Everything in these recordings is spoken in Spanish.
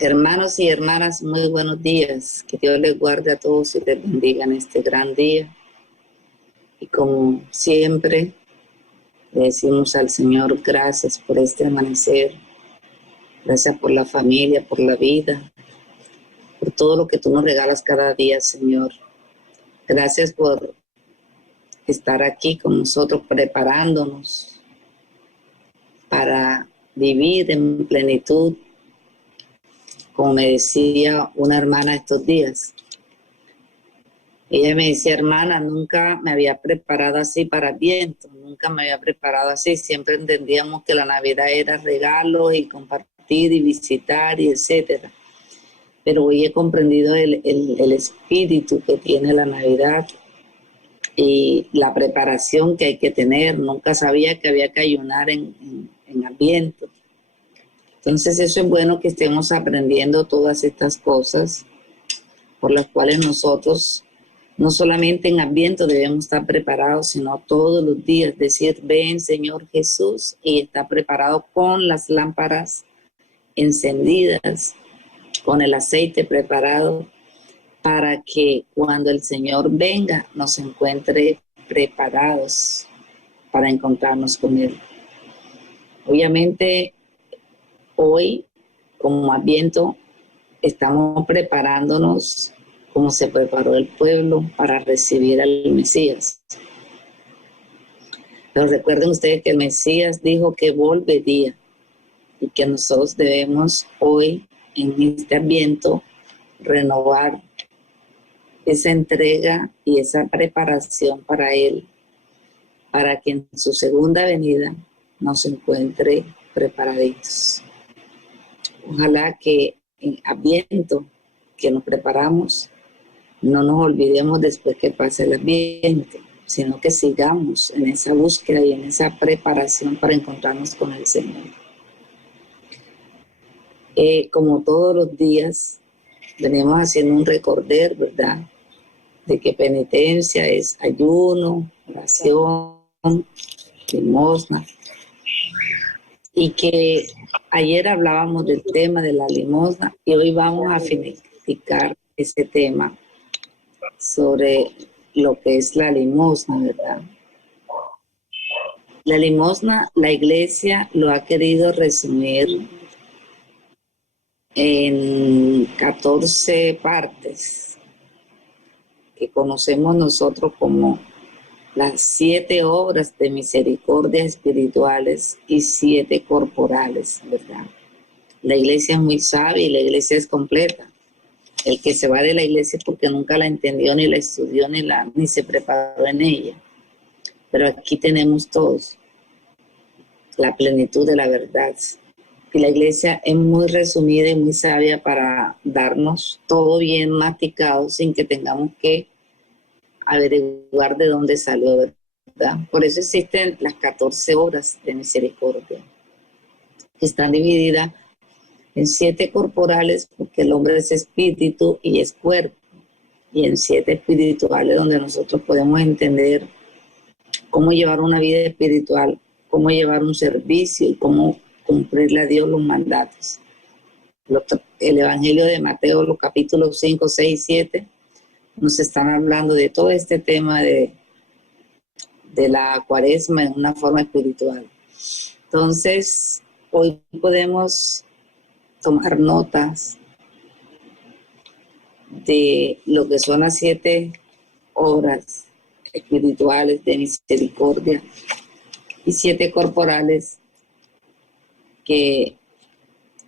Hermanos y hermanas, muy buenos días. Que Dios les guarde a todos y les bendiga en este gran día. Y como siempre, le decimos al Señor gracias por este amanecer. Gracias por la familia, por la vida, por todo lo que tú nos regalas cada día, Señor. Gracias por estar aquí con nosotros preparándonos para vivir en plenitud. Como me decía una hermana estos días, ella me decía, hermana, nunca me había preparado así para Adviento, nunca me había preparado así, siempre entendíamos que la Navidad era regalos y compartir y visitar y etcétera. Pero hoy he comprendido el espíritu que tiene la Navidad y la preparación que hay que tener. Nunca sabía que había que ayunar en Adviento. Entonces eso es bueno que estemos aprendiendo todas estas cosas por las cuales nosotros no solamente en Adviento debemos estar preparados, sino todos los días decir, ven Señor Jesús, y estar preparado con las lámparas encendidas, con el aceite preparado, para que cuando el Señor venga nos encuentre preparados para encontrarnos con Él. Obviamente, hoy, como Adviento, estamos preparándonos como se preparó el pueblo para recibir al Mesías. Pero recuerden ustedes que el Mesías dijo que volvería y que nosotros debemos hoy, en este Adviento, renovar esa entrega y esa preparación para Él, para que en su segunda venida nos encuentre preparaditos. Ojalá que en Adviento, que nos preparamos, no nos olvidemos después que pase el Adviento, sino que sigamos en esa búsqueda y en esa preparación para encontrarnos con el Señor. Como todos los días, venimos haciendo un recorder, ¿verdad?, de que penitencia es ayuno, oración, limosna, y que ayer hablábamos del tema de la limosna y hoy vamos a finalizar ese tema sobre lo que es la limosna, ¿verdad? La limosna, la iglesia lo ha querido resumir en 14 partes que conocemos nosotros como las 7 obras de misericordia espirituales y 7 corporales, ¿verdad? La iglesia es muy sabia y la iglesia es completa. El que se va de la iglesia es porque nunca la entendió, ni la estudió, ni se preparó en ella. Pero aquí tenemos todos la plenitud de la verdad. Y la iglesia es muy resumida y muy sabia para darnos todo bien masticado sin que tengamos que averiguar de dónde salió, ¿verdad? Por eso existen las 14 obras de misericordia, que están divididas en 7 corporales, porque el hombre es espíritu y es cuerpo, y en 7 espirituales, donde nosotros podemos entender cómo llevar una vida espiritual, cómo llevar un servicio y cómo cumplirle a Dios los mandatos. El Evangelio de Mateo, los capítulos 5, 6 y 7, nos están hablando de todo este tema de la cuaresma en una forma espiritual. Entonces, hoy podemos tomar notas de lo que son las 7 obras espirituales de misericordia y 7 corporales, que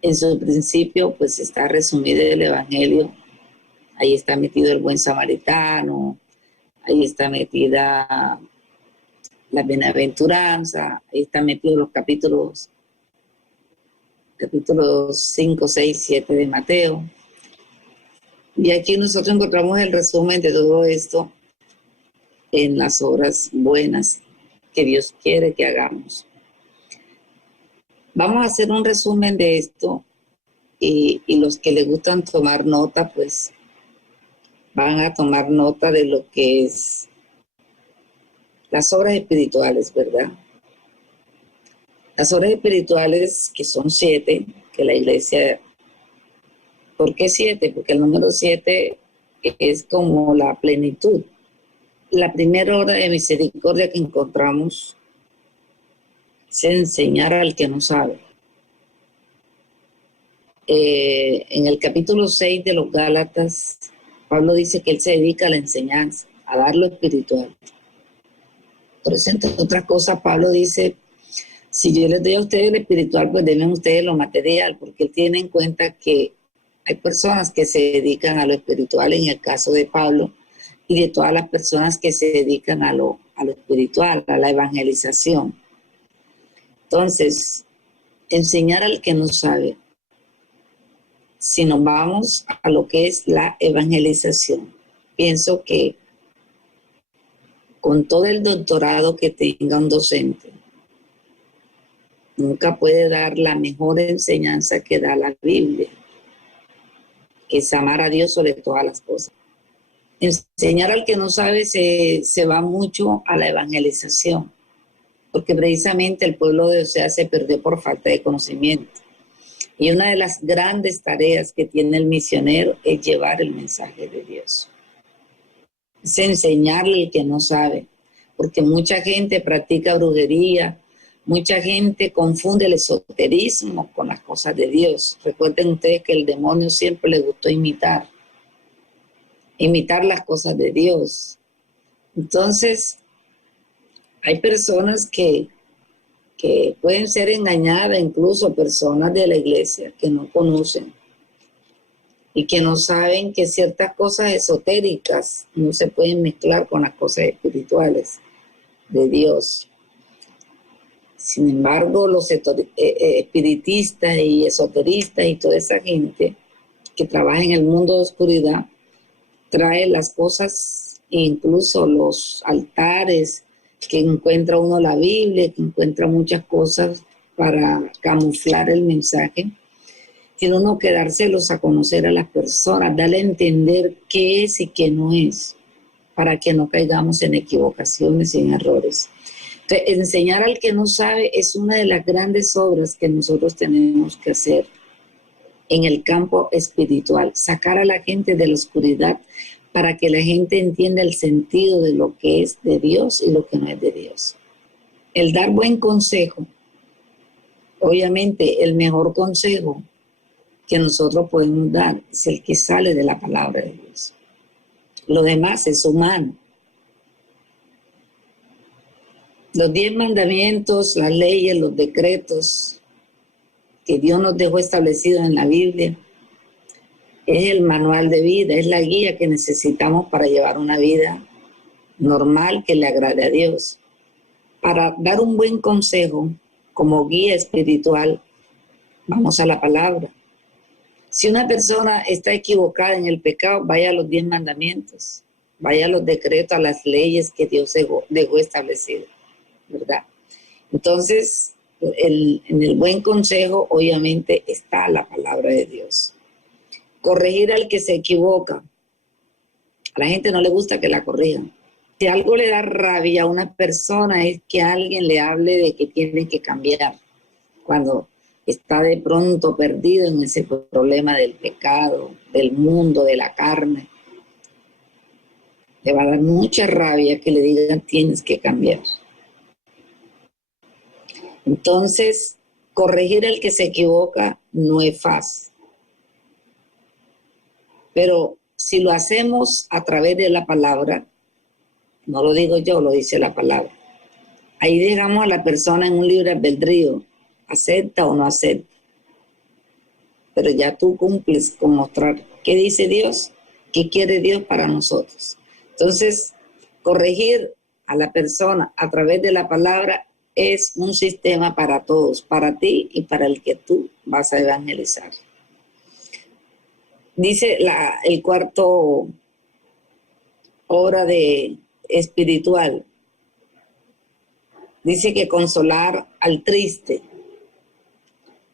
en su principio pues está resumido el Evangelio. Ahí está metido el buen samaritano, ahí está metida la bienaventuranza, ahí están metidos los capítulos 5, 6, 7 de Mateo. Y aquí nosotros encontramos el resumen de todo esto en las obras buenas que Dios quiere que hagamos. Vamos a hacer un resumen de esto y los que les gustan tomar nota, pues van a tomar nota de lo que es las obras espirituales, ¿verdad? Las obras espirituales, que son 7, que la iglesia ¿Por qué 7? Porque el número 7 es como la plenitud. La primera obra de misericordia que encontramos es enseñar al que no sabe. En el capítulo 6 de los Gálatas, Pablo dice que él se dedica a la enseñanza, a dar lo espiritual. Por eso, entre otras cosas, Pablo dice, si yo les doy a ustedes lo espiritual, pues denme ustedes lo material, porque él tiene en cuenta que hay personas que se dedican a lo espiritual, en el caso de Pablo, y de todas las personas que se dedican a lo espiritual, a la evangelización. Entonces, enseñar al que no sabe, si nos vamos a lo que es la evangelización, pienso que con todo el doctorado que tenga un docente, nunca puede dar la mejor enseñanza que da la Biblia, que es amar a Dios sobre todas las cosas. Enseñar al que no sabe se va mucho a la evangelización, porque precisamente el pueblo de Osea se perdió por falta de conocimiento. Y una de las grandes tareas que tiene el misionero es llevar el mensaje de Dios. Es enseñarle al que no sabe, porque mucha gente practica brujería, mucha gente confunde el esoterismo con las cosas de Dios. Recuerden ustedes que el demonio siempre le gustó imitar las cosas de Dios. Entonces, hay personas que pueden ser engañadas, incluso personas de la iglesia que no conocen y que no saben que ciertas cosas esotéricas no se pueden mezclar con las cosas espirituales de Dios. Sin embargo, los espiritistas y esoteristas y toda esa gente que trabaja en el mundo de oscuridad trae las cosas, incluso los altares, que encuentra uno la Biblia, que encuentra muchas cosas para camuflar el mensaje. Tiene uno que dárselos a conocer a las personas, darle a entender qué es y qué no es, para que no caigamos en equivocaciones y en errores. Entonces, enseñar al que no sabe es una de las grandes obras que nosotros tenemos que hacer en el campo espiritual, sacar a la gente de la oscuridad para que la gente entienda el sentido de lo que es de Dios y lo que no es de Dios. El dar buen consejo, obviamente el mejor consejo que nosotros podemos dar es el que sale de la palabra de Dios. Lo demás es humano. Los 10 mandamientos, las leyes, los decretos que Dios nos dejó establecidos en la Biblia, es el manual de vida, es la guía que necesitamos para llevar una vida normal que le agrade a Dios. Para dar un buen consejo como guía espiritual, vamos a la palabra. Si una persona está equivocada en el pecado, vaya a los 10 mandamientos, vaya a los decretos, a las leyes que Dios dejó establecidas, ¿verdad? Entonces, en el buen consejo, obviamente, está la palabra de Dios. Corregir al que se equivoca. A la gente no le gusta que la corrijan. Si algo le da rabia a una persona es que alguien le hable de que tiene que cambiar, cuando está de pronto perdido en ese problema del pecado, del mundo, de la carne. Le va a dar mucha rabia que le digan tienes que cambiar. Entonces, corregir al que se equivoca no es fácil. Pero si lo hacemos a través de la palabra, no lo digo yo, lo dice la palabra. Ahí dejamos a la persona en un libre albedrío, acepta o no acepta. Pero ya tú cumples con mostrar qué dice Dios, qué quiere Dios para nosotros. Entonces, corregir a la persona a través de la palabra es un sistema para todos, para ti y para el que tú vas a evangelizar. Dice el cuarto obra de espiritual, dice que consolar al triste.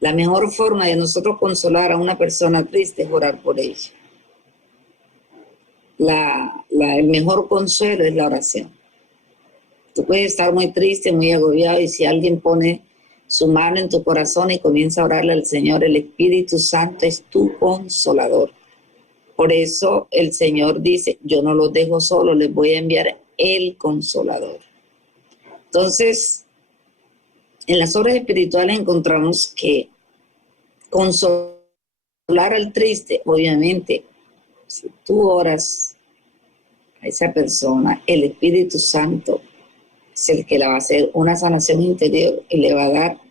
La mejor forma de nosotros consolar a una persona triste es orar por ella. El mejor consuelo es la oración. Tú puedes estar muy triste, muy agobiado, y si alguien pone su mano en tu corazón y comienza a orarle al Señor. El Espíritu Santo es tu consolador. Por eso el Señor dice, yo no los dejo solos, les voy a enviar el consolador. Entonces, en las obras espirituales encontramos que consolar al triste, obviamente, si tú oras a esa persona, el Espíritu Santo es el que le va a hacer una sanación interior y le va a dar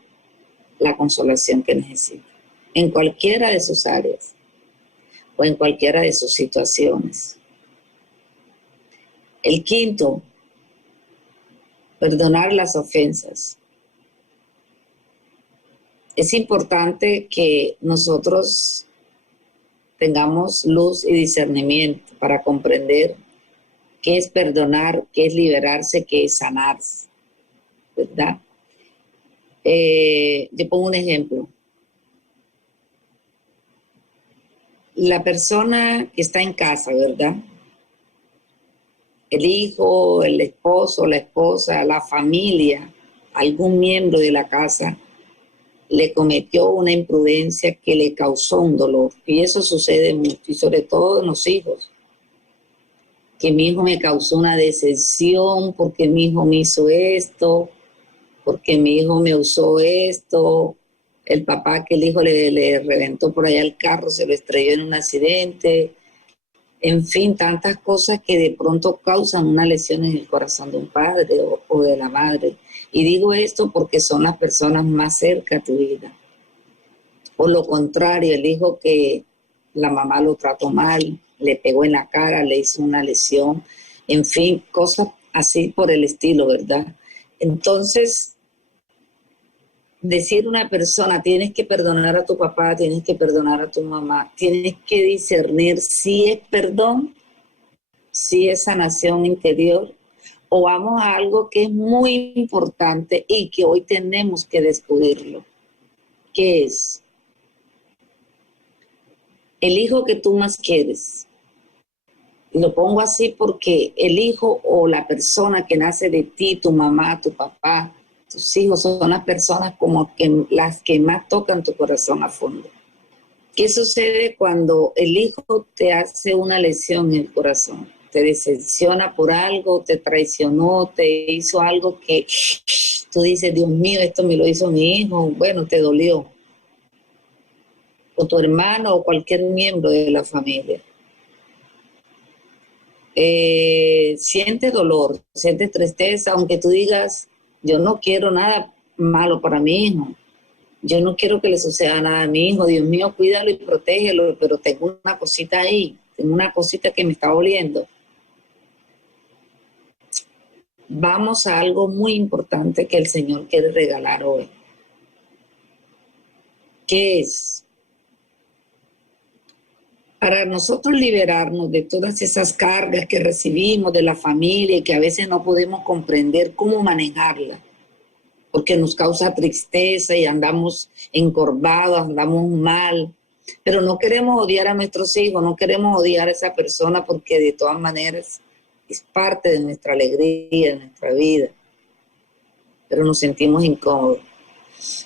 la consolación que necesita, en cualquiera de sus áreas o en cualquiera de sus situaciones. El quinto, perdonar las ofensas. Es importante que nosotros tengamos luz y discernimiento para comprender qué es perdonar, qué es liberarse, qué es sanarse, ¿verdad? Yo pongo un ejemplo. La persona que está en casa, ¿verdad? El hijo, el esposo, la esposa, la familia, algún miembro de la casa le cometió una imprudencia que le causó un dolor. Y eso sucede mucho, y sobre todo en los hijos. Que mi hijo me causó una decepción porque mi hijo me hizo esto, porque mi hijo me usó esto, el papá que el hijo le reventó por allá el carro, se lo estrelló en un accidente, en fin, tantas cosas que de pronto causan una lesión en el corazón de un padre o de la madre. Y digo esto porque son las personas más cerca a tu vida. O lo contrario, el hijo que la mamá lo trató mal, le pegó en la cara, le hizo una lesión, en fin, cosas así por el estilo, ¿verdad? Entonces, decir a una persona, tienes que perdonar a tu papá, tienes que perdonar a tu mamá, tienes que discernir si es perdón, si es sanación interior, o vamos a algo que es muy importante y que hoy tenemos que descubrirlo, que es el hijo que tú más quieres. Lo pongo así porque el hijo o la persona que nace de ti, tu mamá, tu papá, tus hijos, son las personas como que las que más tocan tu corazón a fondo. ¿Qué sucede cuando el hijo te hace una lesión en el corazón? Te decepciona por algo, te traicionó, te hizo algo que tú dices, Dios mío, esto me lo hizo mi hijo, bueno, te dolió. O tu hermano o cualquier miembro de la familia. Sientes dolor, sientes tristeza, aunque tú digas, yo no quiero nada malo para mi hijo, yo no quiero que le suceda nada a mi hijo, Dios mío, cuídalo y protégelo, pero tengo una cosita ahí, tengo una cosita que me está doliendo. Vamos a algo muy importante que el Señor quiere regalar hoy. ¿Qué es? Para nosotros liberarnos de todas esas cargas que recibimos de la familia y que a veces no podemos comprender cómo manejarla, porque nos causa tristeza y andamos encorvados, andamos mal, pero no queremos odiar a nuestros hijos, no queremos odiar a esa persona porque de todas maneras es parte de nuestra alegría, de nuestra vida, pero nos sentimos incómodos.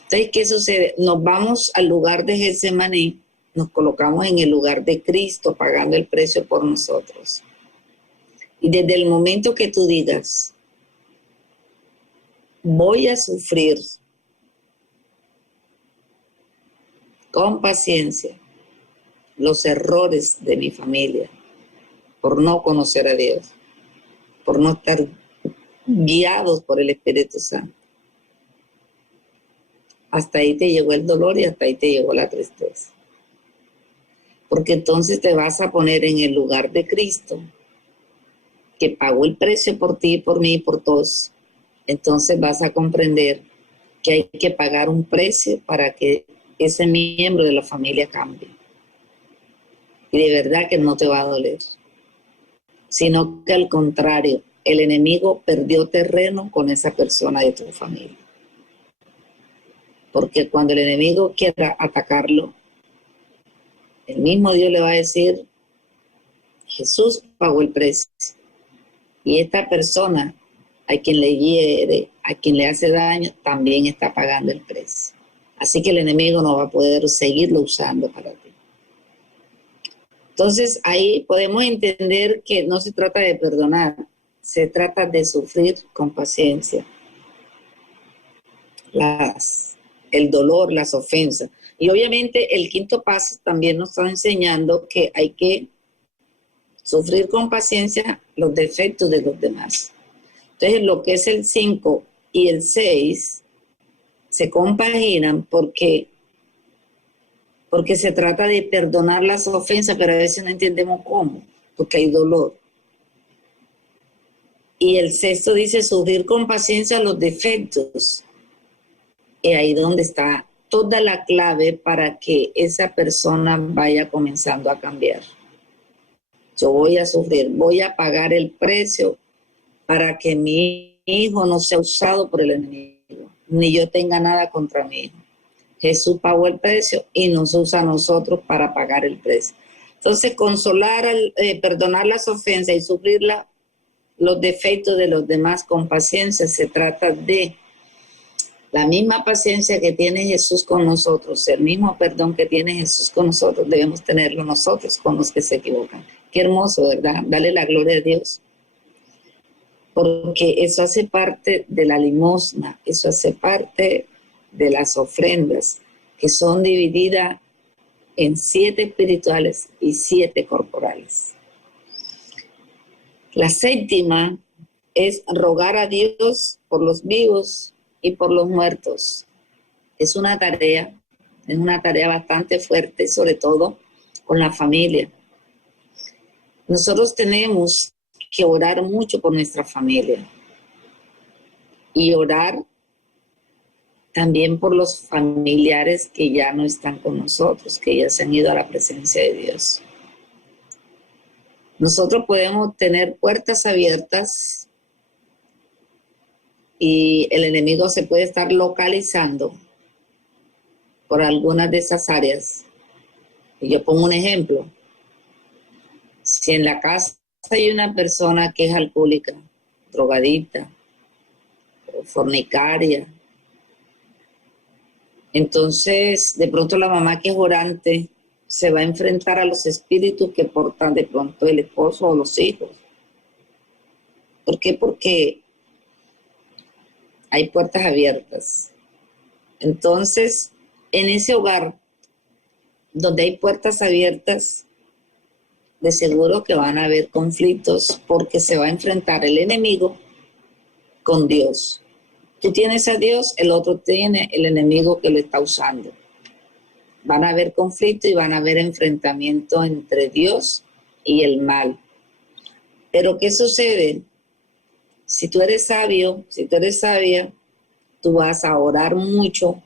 Entonces, ¿qué sucede? Nos vamos al lugar de Getsemaní, nos colocamos en el lugar de Cristo pagando el precio por nosotros. Y desde el momento que tú digas, voy a sufrir con paciencia los errores de mi familia por no conocer a Dios, por no estar guiados por el Espíritu Santo. Hasta ahí te llegó el dolor y hasta ahí te llegó la tristeza. Porque entonces te vas a poner en el lugar de Cristo, que pagó el precio por ti, por mí y por todos. Entonces vas a comprender que hay que pagar un precio para que ese miembro de la familia cambie. Y de verdad que no te va a doler, sino que al contrario, el enemigo perdió terreno con esa persona de tu familia. Porque cuando el enemigo quiera atacarlo, el mismo Dios le va a decir, Jesús pagó el precio. Y esta persona a quien le hiere, a quien le hace daño, también está pagando el precio. Así que el enemigo no va a poder seguirlo usando para ti. Entonces ahí podemos entender que no se trata de perdonar, se trata de sufrir con paciencia el dolor, las ofensas. Y obviamente el quinto paso también nos está enseñando que hay que sufrir con paciencia los defectos de los demás. Entonces lo que es el 5 y el 6 se compaginan porque se trata de perdonar las ofensas, pero a veces no entendemos cómo, porque hay dolor. Y el sexto dice sufrir con paciencia los defectos. Y ahí donde está toda la clave para que esa persona vaya comenzando a cambiar. Yo voy a sufrir, voy a pagar el precio para que mi hijo no sea usado por el enemigo, ni yo tenga nada contra mi hijo. Jesús pagó el precio y nos usa a nosotros para pagar el precio. Entonces, perdonar las ofensas y sufrir los defectos de los demás con paciencia, se trata de la misma paciencia que tiene Jesús con nosotros, el mismo perdón que tiene Jesús con nosotros, debemos tenerlo nosotros con los que se equivocan. Qué hermoso, ¿verdad? Dale la gloria a Dios. Porque eso hace parte de la limosna, eso hace parte de las ofrendas, que son divididas en 7 espirituales y 7 corporales. La séptima es rogar a Dios por los vivos y por los muertos. Es una tarea bastante fuerte, sobre todo con la familia. Nosotros tenemos que orar mucho por nuestra familia y orar también por los familiares que ya no están con nosotros, que ya se han ido a la presencia de Dios. Nosotros podemos tener puertas abiertas y el enemigo se puede estar localizando por algunas de esas áreas. Y yo pongo un ejemplo. Si en la casa hay una persona que es alcohólica, drogadicta, fornicaria, entonces de pronto la mamá que es orante se va a enfrentar a los espíritus que portan de pronto el esposo o los hijos. ¿Por qué? Porque hay puertas abiertas. Entonces, en ese hogar donde hay puertas abiertas, de seguro que van a haber conflictos porque se va a enfrentar el enemigo con Dios. Tú tienes a Dios, el otro tiene el enemigo que lo está usando. Van a haber conflictos y van a haber enfrentamientos entre Dios y el mal. Pero ¿qué sucede? Si tú eres sabio, si tú eres sabia, tú vas a orar mucho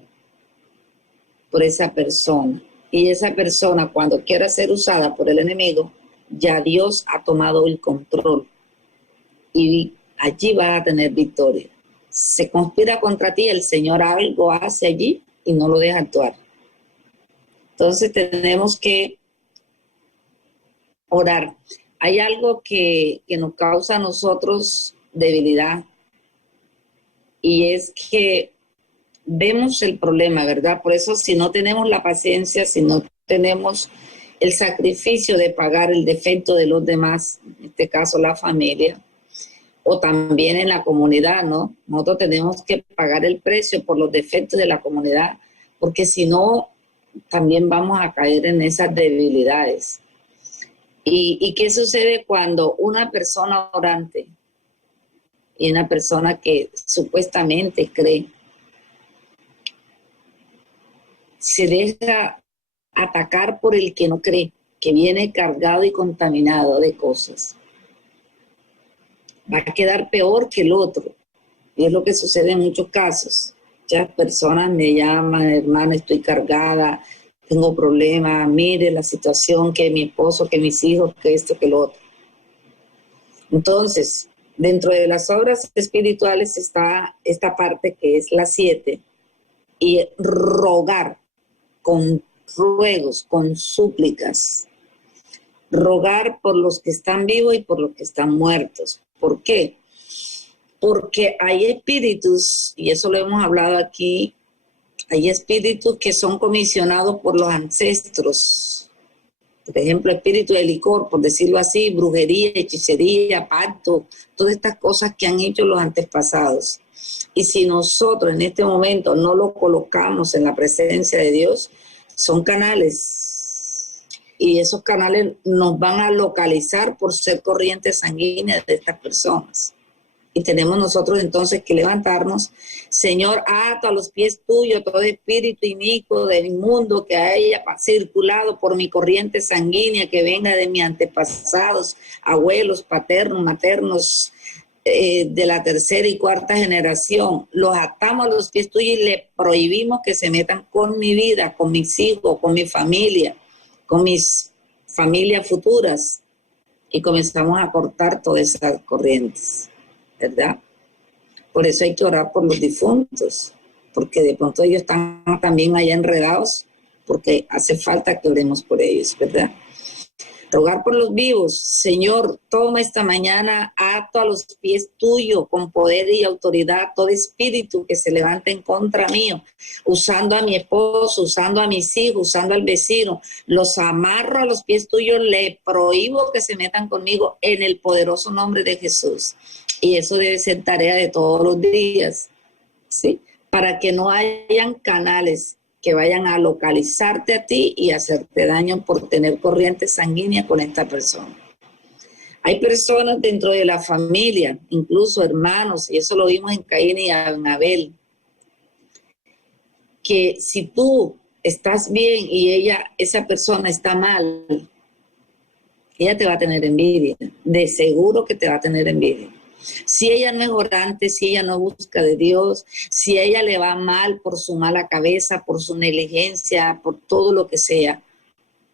por esa persona. Y esa persona, cuando quiera ser usada por el enemigo, ya Dios ha tomado el control. Y allí vas a tener victoria. Se conspira contra ti, el Señor algo hace allí y no lo deja actuar. Entonces tenemos que orar. Hay algo que nos causa a nosotros debilidad y es que vemos el problema, ¿verdad? Por eso si no tenemos la paciencia, si no tenemos el sacrificio de pagar el defecto de los demás, en este caso la familia, o también en la comunidad, ¿no? Nosotros tenemos que pagar el precio por los defectos de la comunidad, porque si no, también vamos a caer en esas debilidades. ¿Y qué sucede cuando una persona orante y una persona que supuestamente cree se deja atacar por el que no cree, que viene cargado y contaminado de cosas? Va a quedar peor que el otro. Y es lo que sucede en muchos casos. Muchas personas me llaman, hermana, estoy cargada, tengo problemas, mire la situación, que mi esposo, que mis hijos, que esto, que lo otro. Entonces, dentro de las obras espirituales está esta parte que es la 7, y rogar con ruegos, con súplicas. Rogar por los que están vivos y por los que están muertos. ¿Por qué? Porque hay espíritus, y eso lo hemos hablado aquí, hay espíritus que son comisionados por los ancestros. Por ejemplo, espíritu de licor, por decirlo así, brujería, hechicería, pacto, todas estas cosas que han hecho los antepasados. Y si nosotros en este momento no lo colocamos en la presencia de Dios, son canales. Y esos canales nos van a localizar por ser corrientes sanguíneas de estas personas. Y tenemos nosotros entonces que levantarnos. Señor, ato a los pies tuyos todo espíritu inicuo del inmundo que haya circulado por mi corriente sanguínea, que venga de mis antepasados, abuelos, paternos, maternos, de la tercera y cuarta generación. Los atamos a los pies tuyos y le prohibimos que se metan con mi vida, con mis hijos, con mi familia, con mis familias futuras. Y comenzamos a cortar todas esas corrientes, ¿verdad? Por eso hay que orar por los difuntos, porque de pronto ellos están también allá enredados, porque hace falta que oremos por ellos, ¿verdad? Rogar por los vivos. Señor, toma esta mañana, ato a los pies tuyos con poder y autoridad todo espíritu que se levante en contra mío, usando a mi esposo, usando a mis hijos, usando al vecino. Los amarro a los pies tuyos, le prohíbo que se metan conmigo en el poderoso nombre de Jesús. Y eso debe ser tarea de todos los días, ¿sí? Para que no hayan canales que vayan a localizarte a ti y hacerte daño por tener corriente sanguínea con esta persona. Hay personas dentro de la familia, incluso hermanos, y eso lo vimos en Caín y en Abel, que si tú estás bien y esa persona está mal, ella te va a tener envidia, de seguro que te va a tener envidia. Si ella no es orante, si ella no busca de Dios, si a ella le va mal por su mala cabeza, por su negligencia, por todo lo que sea,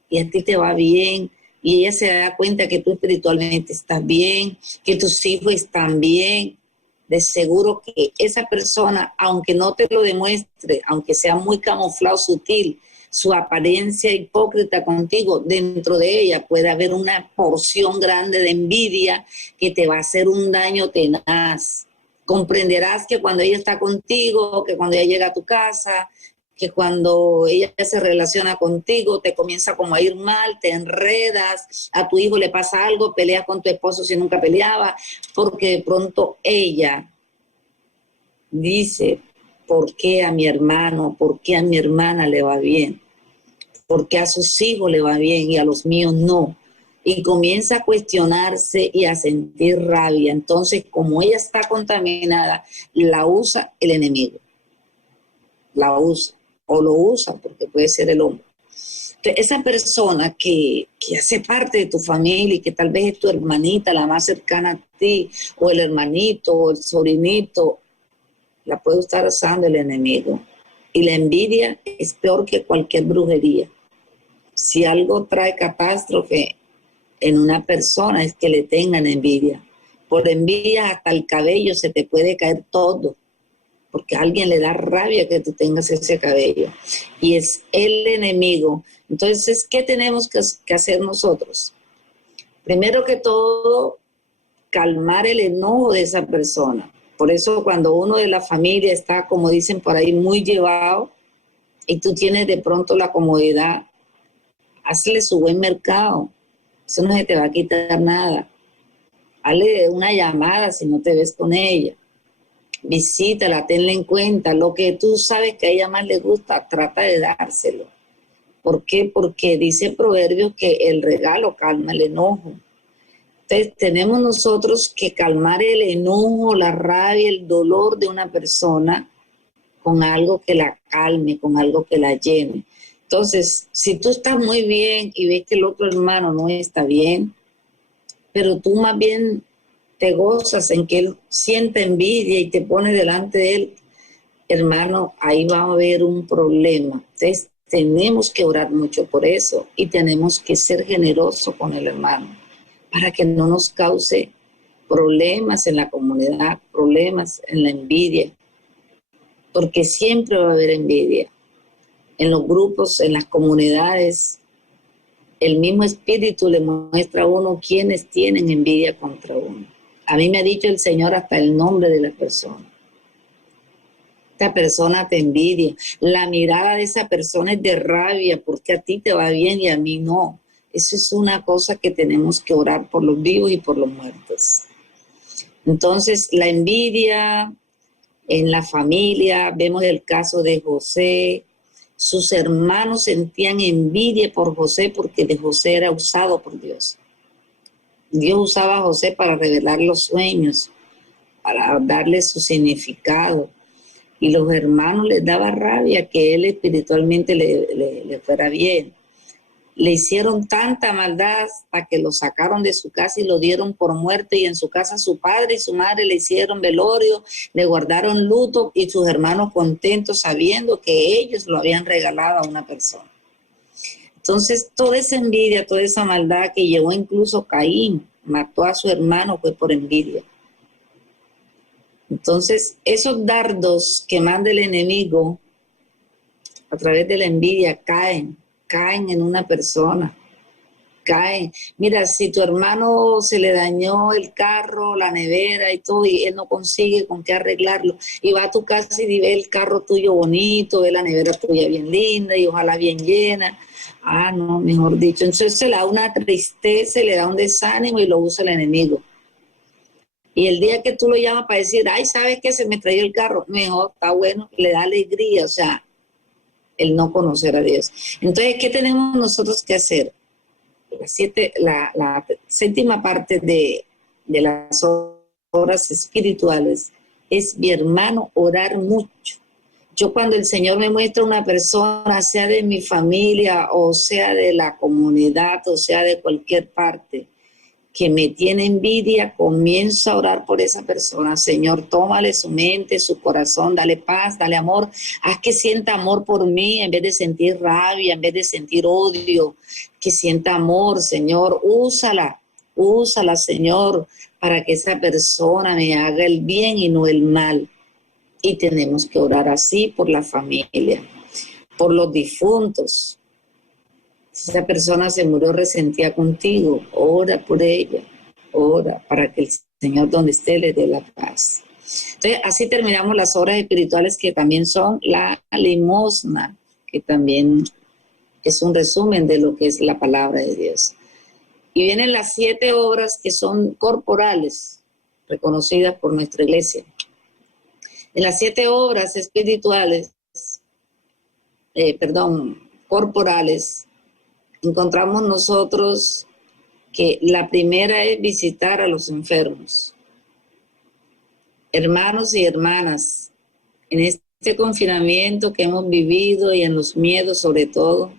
y a ti te va bien, y ella se da cuenta que tú espiritualmente estás bien, que tus hijos están bien, de seguro que esa persona, aunque no te lo demuestre, aunque sea muy camuflado, sutil, su apariencia hipócrita contigo, dentro de ella puede haber una porción grande de envidia que te va a hacer un daño tenaz. Comprenderás que cuando ella está contigo, que cuando ella llega a tu casa, que cuando ella se relaciona contigo, te comienza como a ir mal, te enredas, a tu hijo le pasa algo, peleas con tu esposo si nunca peleaba, porque de pronto ella dice, ¿por qué a mi hermano, por qué a mi hermana le va bien? ¿Por qué a sus hijos le va bien y a los míos no? Y comienza a cuestionarse y a sentir rabia. Entonces, como ella está contaminada, la usa el enemigo. La usa, o lo usa, porque puede ser el hombre. Entonces, esa persona que hace parte de tu familia y que tal vez es tu hermanita, la más cercana a ti, o el hermanito, o el sobrinito, la puede estar usando el enemigo. Y la envidia es peor que cualquier brujería. Si algo trae catástrofe en una persona es que le tengan envidia. Por envidia hasta el cabello se te puede caer todo, porque a alguien le da rabia que tú tengas ese cabello. Y es el enemigo. Entonces, ¿qué tenemos que hacer nosotros? Primero que todo, calmar el enojo de esa persona. Por eso cuando uno de la familia está, como dicen por ahí, muy llevado, y tú tienes de pronto la comodidad, hazle su buen mercado. Eso no se te va a quitar nada. Hazle una llamada si no te ves con ella. Visítala, tenla en cuenta. Lo que tú sabes que a ella más le gusta, trata de dárselo. ¿Por qué? Porque dice Proverbios que el regalo calma el enojo. Entonces tenemos nosotros que calmar el enojo, la rabia, el dolor de una persona con algo que la calme, con algo que la llene. Entonces, si tú estás muy bien y ves que el otro hermano no está bien, pero tú más bien te gozas en que él sienta envidia y te pone delante de él, hermano, ahí va a haber un problema. Entonces, tenemos que orar mucho por eso y tenemos que ser generosos con el hermano para que no nos cause problemas en la comunidad, problemas en la envidia, porque siempre va a haber envidia. En los grupos, en las comunidades, el mismo espíritu le muestra a uno quienes tienen envidia contra uno. A mí me ha dicho el Señor hasta el nombre de la persona. Esta persona te envidia. La mirada de esa persona es de rabia porque a ti te va bien y a mí no. Eso es una cosa que tenemos que orar por los vivos y por los muertos. Entonces, la envidia en la familia, vemos el caso de José. Sus hermanos sentían envidia por José porque de José era usado por Dios. Dios usaba a José para revelar los sueños, para darle su significado. Y los hermanos les daba rabia que él espiritualmente le fuera bien. Le hicieron tanta maldad hasta que lo sacaron de su casa y lo dieron por muerto, y en su casa su padre y su madre le hicieron velorio, le guardaron luto, y sus hermanos contentos sabiendo que ellos lo habían regalado a una persona. Entonces toda esa envidia, toda esa maldad que llevó incluso Caín, mató a su hermano, fue por envidia. Entonces esos dardos que manda el enemigo a través de la envidia caen en una persona, caen. Mira, si tu hermano se le dañó el carro, la nevera y todo, y él no consigue con qué arreglarlo, y va a tu casa y ve el carro tuyo bonito, ve la nevera tuya bien linda y ojalá bien llena. Ah, no, mejor dicho. Entonces se le da una tristeza, le da un desánimo y lo usa el enemigo. Y el día que tú lo llamas para decir, ay, ¿sabes qué? Se me trayó el carro, mejor, está bueno, le da alegría, o sea, el no conocer a Dios. Entonces, ¿qué tenemos nosotros que hacer? La séptima parte de las horas espirituales es, mi hermano, orar mucho. Yo cuando el Señor me muestra una persona, sea de mi familia o sea de la comunidad o sea de cualquier parte, que me tiene envidia, comienzo a orar por esa persona. Señor, tómale su mente, su corazón, dale paz, dale amor, haz que sienta amor por mí en vez de sentir rabia, en vez de sentir odio, que sienta amor. Señor, úsala, Señor, para que esa persona me haga el bien y no el mal. Y tenemos que orar así por la familia, por los difuntos. Si esa persona se murió resentida contigo, ora por ella, ora para que el Señor donde esté le dé la paz. Entonces, así terminamos las obras espirituales, que también son la limosna, que también es un resumen de lo que es la palabra de Dios. Y vienen las 7 obras que son corporales, reconocidas por nuestra iglesia. En las 7 obras espirituales, corporales, encontramos nosotros que la primera es visitar a los enfermos. Hermanos y hermanas, en este confinamiento que hemos vivido y en los miedos sobre todo,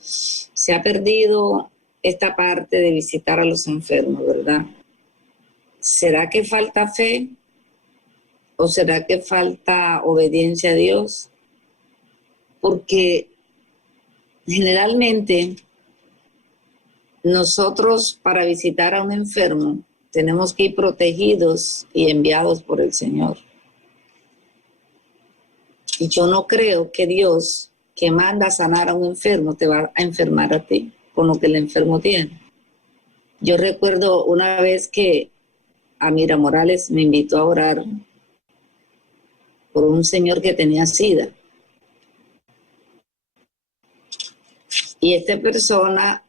se ha perdido esta parte de visitar a los enfermos, ¿verdad? ¿Será que falta fe? ¿O será que falta obediencia a Dios? Porque generalmente nosotros, para visitar a un enfermo, tenemos que ir protegidos y enviados por el Señor. Y yo no creo que Dios, que manda a sanar a un enfermo, te va a enfermar a ti con lo que el enfermo tiene. Yo recuerdo una vez que Amira Morales me invitó a orar por un señor que tenía SIDA. Y esta persona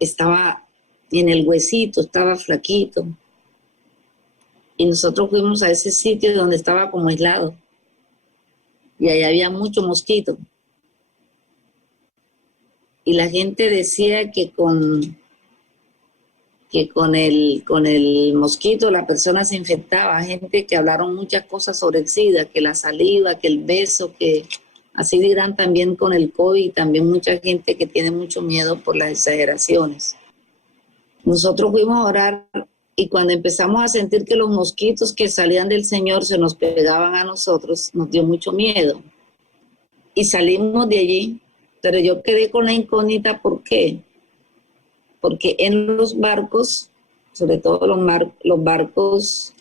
estaba en el huesito, estaba flaquito. Y nosotros fuimos a ese sitio donde estaba como aislado. Y allá había mucho mosquito. Y la gente decía que con el mosquito la persona se infectaba. Gente que hablaron muchas cosas sobre el SIDA, que la saliva, que el beso, que así dirán también con el COVID, y también mucha gente que tiene mucho miedo por las exageraciones. Nosotros fuimos a orar y cuando empezamos a sentir que los mosquitos que salían del Señor se nos pegaban a nosotros, nos dio mucho miedo. Y salimos de allí, pero yo quedé con la incógnita, ¿por qué? Porque en los barcos, sobre todo los barcos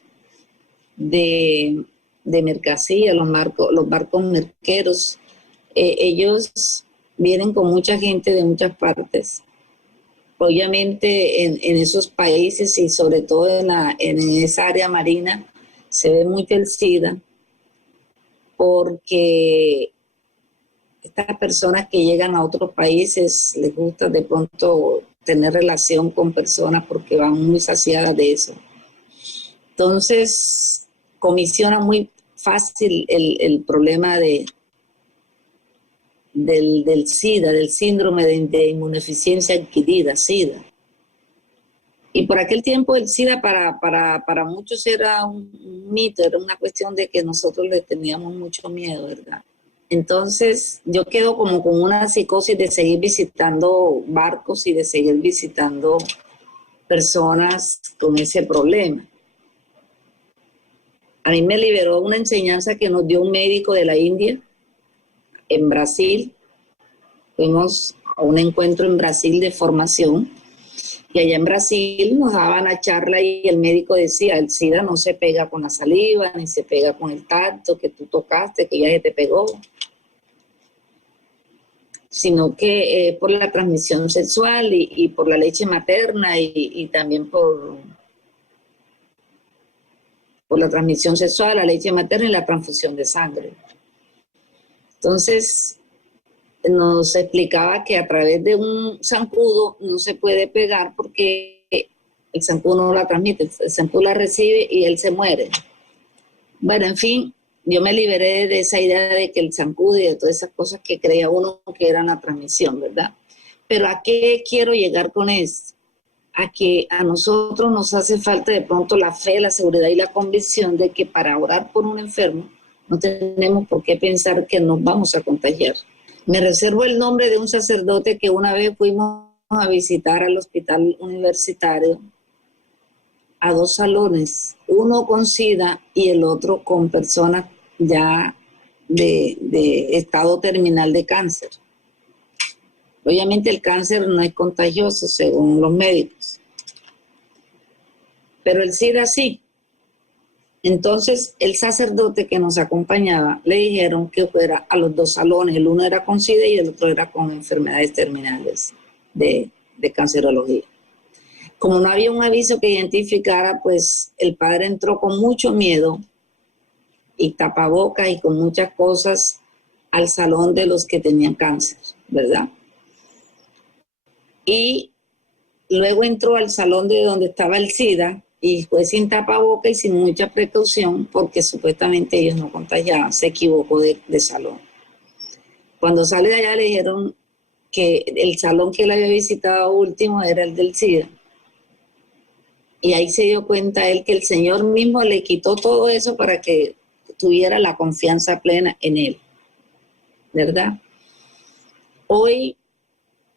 de mercancía, los barcos merqueros, ellos vienen con mucha gente de muchas partes. Obviamente en esos países y sobre todo en esa área marina se ve mucho el SIDA porque estas personas que llegan a otros países les gusta de pronto tener relación con personas porque van muy saciadas de eso. Entonces, comisiona muy fácil el problema del SIDA, del síndrome de inmunodeficiencia adquirida, SIDA. Y por aquel tiempo el SIDA para muchos era un mito, era una cuestión de que nosotros le teníamos mucho miedo, ¿verdad? Entonces yo quedo como con una psicosis de seguir visitando barcos y de seguir visitando personas con ese problema. A mí me liberó una enseñanza que nos dio un médico de la India, en Brasil. Fuimos a un encuentro en Brasil de formación y allá en Brasil nos daban la charla y el médico decía, el SIDA no se pega con la saliva, ni se pega con el tacto que tú tocaste, que ya se te pegó, sino que por la transmisión sexual y por la leche materna y también por la transmisión sexual, la leche materna y la transfusión de sangre. Entonces, nos explicaba que a través de un zancudo no se puede pegar porque el zancudo no la transmite, el zancudo la recibe y él se muere. Bueno, en fin, yo me liberé de esa idea de que el zancudo y de todas esas cosas que creía uno que eran la transmisión, ¿verdad? Pero ¿a qué quiero llegar con esto? A que a nosotros nos hace falta de pronto la fe, la seguridad y la convicción de que para orar por un enfermo no tenemos por qué pensar que nos vamos a contagiar. Me reservo el nombre de un sacerdote que una vez fuimos a visitar al hospital universitario a 2 salones, uno con SIDA y el otro con personas ya de estado terminal de cáncer. Obviamente el cáncer no es contagioso según los médicos, pero el SIDA sí. Entonces el sacerdote que nos acompañaba le dijeron que fuera a los 2 salones, el uno era con SIDA y el otro era con enfermedades terminales de cancerología. Como no había un aviso que identificara, pues el padre entró con mucho miedo y tapabocas y con muchas cosas al salón de los que tenían cáncer, ¿verdad? Y luego entró al salón de donde estaba el SIDA y fue sin tapabocas y sin mucha precaución porque supuestamente ellos no contagiaban, se equivocó de salón. Cuando sale de allá le dijeron que el salón que él había visitado último era el del SIDA. Y ahí se dio cuenta él que el Señor mismo le quitó todo eso para que tuviera la confianza plena en él, ¿verdad? Hoy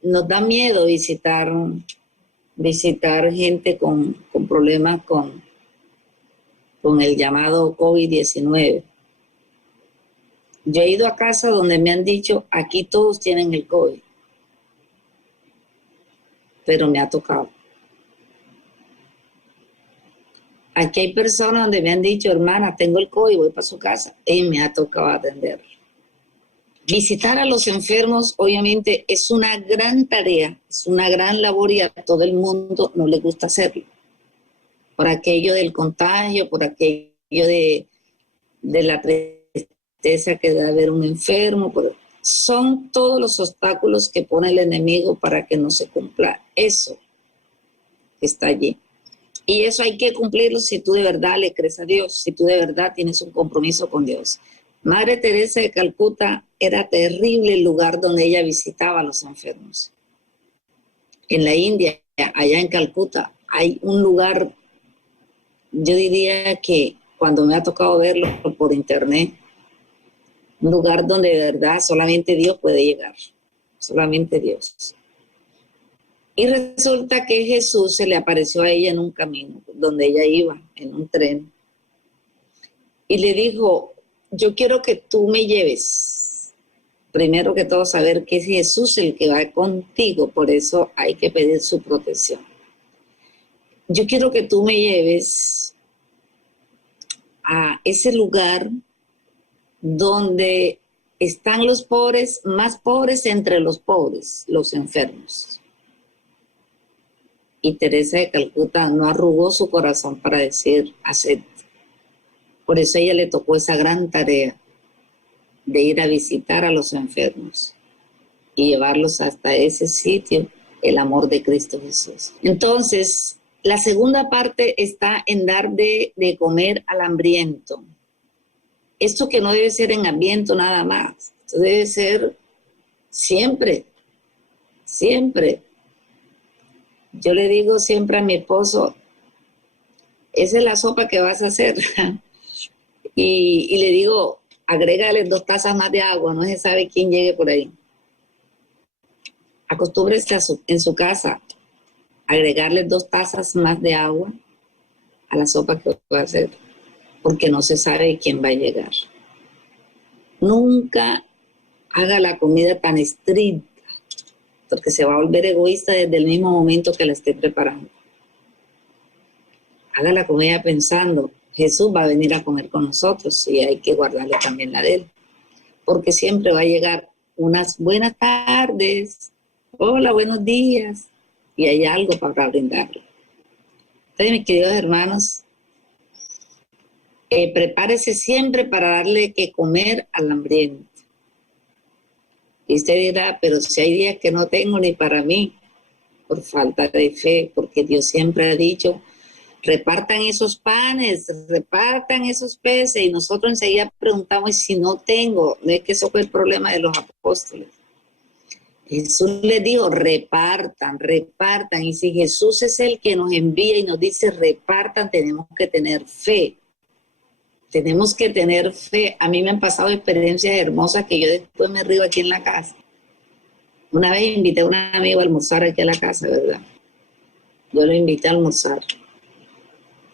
nos da miedo visitar gente con problemas con el llamado COVID-19. Yo he ido a casa donde me han dicho, aquí todos tienen el COVID, pero me ha tocado. Aquí hay personas donde me han dicho, hermana, tengo el COVID, voy para su casa, y me ha tocado atender. Visitar a los enfermos, obviamente, es una gran tarea, es una gran labor y a todo el mundo no le gusta hacerlo. Por aquello del contagio, por aquello de la tristeza que debe haber un enfermo, son todos los obstáculos que pone el enemigo para que no se cumpla eso que está allí. Y eso hay que cumplirlo si tú de verdad le crees a Dios, si tú de verdad tienes un compromiso con Dios. Madre Teresa de Calcuta era terrible el lugar donde ella visitaba a los enfermos. En la India, allá en Calcuta, hay un lugar, yo diría que cuando me ha tocado verlo por internet, un lugar donde de verdad solamente Dios puede llegar, solamente Dios. Y resulta que Jesús se le apareció a ella en un camino, donde ella iba, en un tren. Y le dijo, yo quiero que tú me lleves. Primero que todo, saber que es Jesús el que va contigo, por eso hay que pedir su protección. Yo quiero que tú me lleves a ese lugar donde están los pobres, más pobres entre los pobres, los enfermos. Y Teresa de Calcuta no arrugó su corazón para decir, acepto. Por eso a ella le tocó esa gran tarea de ir a visitar a los enfermos y llevarlos hasta ese sitio, el amor de Cristo Jesús. Entonces, la segunda parte está en dar de comer al hambriento. Esto que no debe ser en Adviento nada más, esto debe ser siempre, siempre. Yo le digo siempre a mi esposo, esa es la sopa que vas a hacer. y le digo, agrégale 2 tazas más de agua, no se sabe quién llegue por ahí. Acostúmbrese en su casa agregarle 2 tazas más de agua a la sopa que va a hacer, porque no se sabe quién va a llegar. Nunca haga la comida tan estricta, porque se va a volver egoísta desde el mismo momento que la esté preparando. Haga la comida pensando, Jesús va a venir a comer con nosotros y hay que guardarle también la de él, porque siempre va a llegar unas buenas tardes, hola, buenos días, y hay algo para brindarle. Entonces, mis queridos hermanos, prepárese siempre para darle que comer al hambriento. Y usted dirá, pero si hay días que no tengo ni para mí, por falta de fe, porque Dios siempre ha dicho, repartan esos panes, repartan esos peces, y nosotros enseguida preguntamos, si no tengo, no es que eso fue el problema de los apóstoles. Jesús les dijo, repartan, repartan, y si Jesús es el que nos envía y nos dice repartan, tenemos que tener fe. Tenemos que tener fe. A mí me han pasado experiencias hermosas que yo después me río aquí en la casa. Una vez invité a un amigo a almorzar aquí a la casa, ¿verdad? Yo lo invité a almorzar.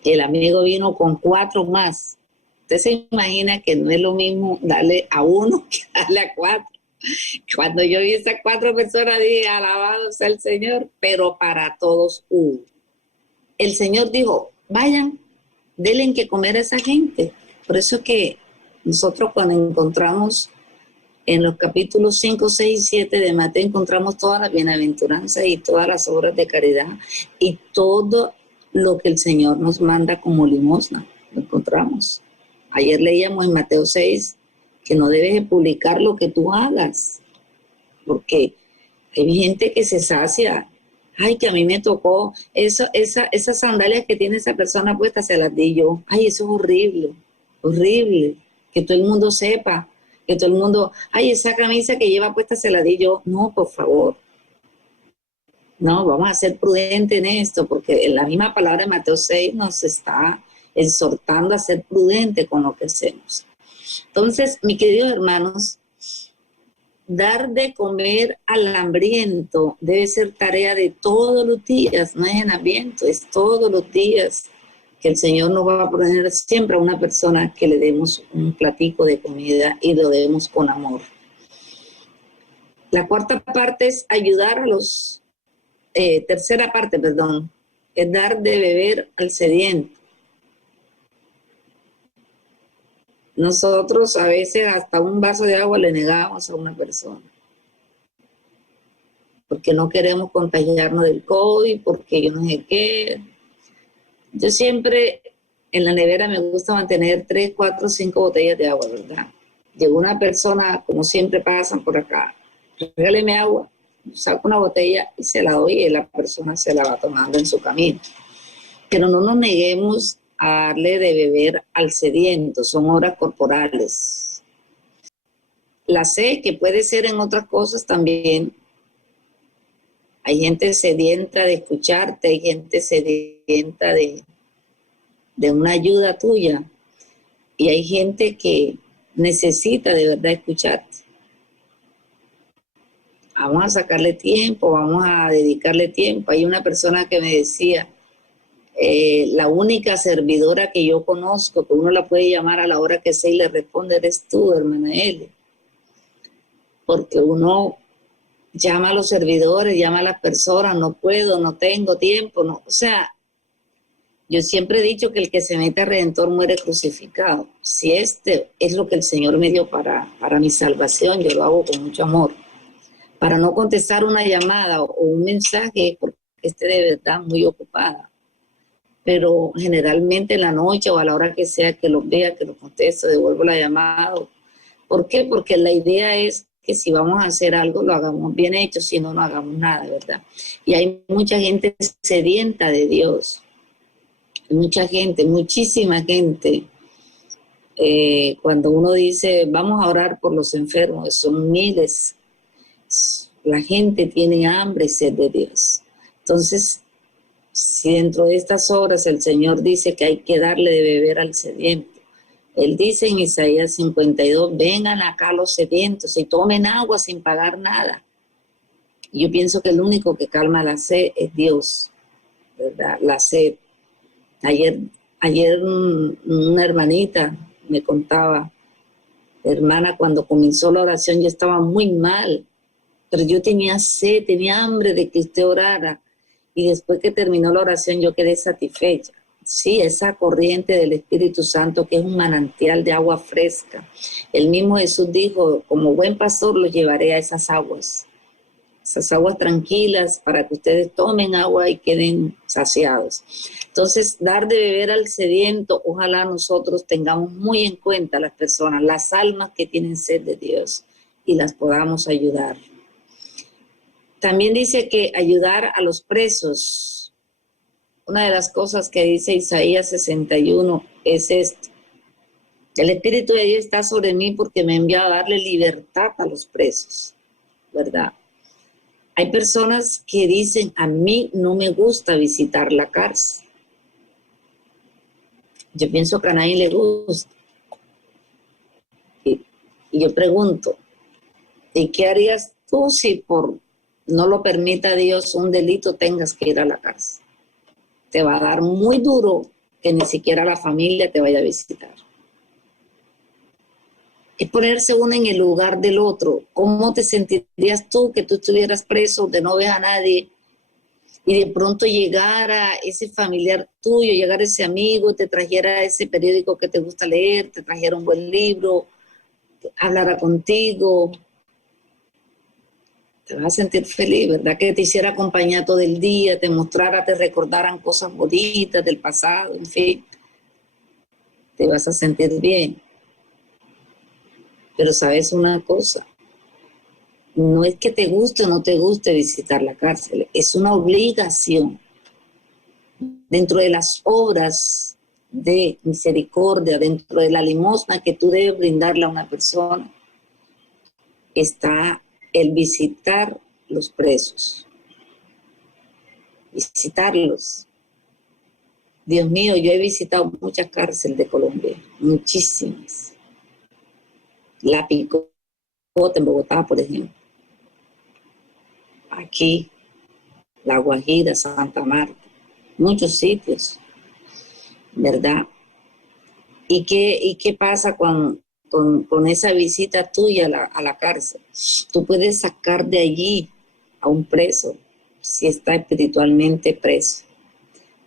El amigo vino con 4 más. Usted se imagina que no es lo mismo darle a uno que darle a 4. Cuando yo vi esas 4 personas dije, alabado sea el Señor, pero para todos hubo. El Señor dijo, vayan, denle que comer a esa gente. Por eso que nosotros cuando encontramos en los capítulos 5, 6 y 7 de Mateo, encontramos todas las bienaventuranzas y todas las obras de caridad y todo lo que el Señor nos manda como limosna. Lo encontramos. Ayer leíamos en Mateo 6 que no debes de publicar lo que tú hagas, porque hay gente que se sacia. Ay, que a mí me tocó esas sandalias que tiene esa persona puesta, se las di yo. Ay, eso es horrible, horrible, que todo el mundo sepa, que todo el mundo, ay, esa camisa que lleva puesta se la di yo. No, por favor. No, vamos a ser prudentes en esto, porque en la misma palabra de Mateo 6 nos está exhortando a ser prudentes con lo que hacemos. Entonces, mis queridos hermanos, dar de comer al hambriento debe ser tarea de todos los días, no es en Adviento, es todos los días que el Señor nos va a poner siempre a una persona que le demos un platico de comida y lo demos con amor. La cuarta parte es ayudar a los, tercera parte, perdón, es dar de beber al sediento. Nosotros a veces hasta un vaso de agua le negamos a una persona, porque no queremos contagiarnos del COVID, porque yo no sé qué. Yo siempre en la nevera me gusta mantener 3, 4, 5 botellas de agua, ¿verdad? Llegó una persona, como siempre pasan por acá, regáleme agua, saco una botella y se la doy y la persona se la va tomando en su camino. Pero no nos neguemos a darle de beber al sediento, son obras corporales. La sed, que puede ser en otras cosas también. Hay gente sedienta de escucharte, hay gente sedienta de una ayuda tuya, y hay gente que necesita de verdad escucharte. Vamos a sacarle tiempo, vamos a dedicarle tiempo. Hay una persona que me decía, la única servidora que yo conozco, que uno la puede llamar a la hora que sea y le responde, eres tú, hermana Eli. Porque uno llama a los servidores, llama a las personas, no puedo, no tengo tiempo, no. O sea, yo siempre he dicho que el que se mete a Redentor muere crucificado. Si este es lo que el Señor me dio para mi salvación, yo lo hago con mucho amor. Para no contestar una llamada o un mensaje, porque que esté de verdad muy ocupada. Pero generalmente en la noche o a la hora que sea que los vea, que los conteste, devuelvo la llamada. ¿Por qué? Porque la idea es que si vamos a hacer algo, lo hagamos bien hecho, si no, no hagamos nada, ¿verdad? Y hay mucha gente sedienta de Dios. Hay mucha gente, muchísima gente. Cuando uno dice, vamos a orar por los enfermos, son miles. La gente tiene hambre y sed de Dios. Entonces, si dentro de estas obras el Señor dice que hay que darle de beber al sediento, Él dice en Isaías 52, vengan acá los sedientos y tomen agua sin pagar nada. Y yo pienso que el único que calma la sed es Dios, ¿verdad? La sed. Ayer una hermanita me contaba, hermana, cuando comenzó la oración yo estaba muy mal, pero yo tenía sed, tenía hambre de que usted orara. Y después que terminó la oración yo quedé satisfecha. Sí, esa corriente del Espíritu Santo que es un manantial de agua fresca. El mismo Jesús dijo, como buen pastor los llevaré a esas aguas tranquilas para que ustedes tomen agua y queden saciados. Entonces, dar de beber al sediento, ojalá nosotros tengamos muy en cuenta las personas, las almas que tienen sed de Dios y las podamos ayudar. También dice que ayudar a los presos. Una de las cosas que dice Isaías 61 es esto. El Espíritu de Dios está sobre mí porque me ha enviado a darle libertad a los presos, ¿verdad? Hay personas que dicen, a mí no me gusta visitar la cárcel. Yo pienso que a nadie le gusta. Y yo pregunto, ¿y qué harías tú si por no lo permita Dios un delito tengas que ir a la cárcel? Te va a dar muy duro que ni siquiera la familia te vaya a visitar. Es ponerse uno en el lugar del otro. ¿Cómo te sentirías tú que tú estuvieras preso, donde no ves a nadie, y de pronto llegara ese familiar tuyo, llegara ese amigo, te trajera ese periódico que te gusta leer, te trajera un buen libro, hablara contigo? Te vas a sentir feliz, ¿verdad? Que te hiciera compañía todo el día, te mostrara, te recordaran cosas bonitas del pasado, en fin. Te vas a sentir bien. Pero sabes una cosa, no es que te guste o no te guste visitar la cárcel, es una obligación. Dentro de las obras de misericordia, dentro de la limosna que tú debes brindarle a una persona, está el visitar los presos. Visitarlos. Dios mío, yo he visitado muchas cárceles de Colombia, muchísimas. La Picota en Bogotá, por ejemplo. Aquí, La Guajira, Santa Marta, muchos sitios, ¿verdad? ¿Y qué pasa con esa visita tuya a la cárcel? Tú puedes sacar de allí a un preso, si está espiritualmente preso.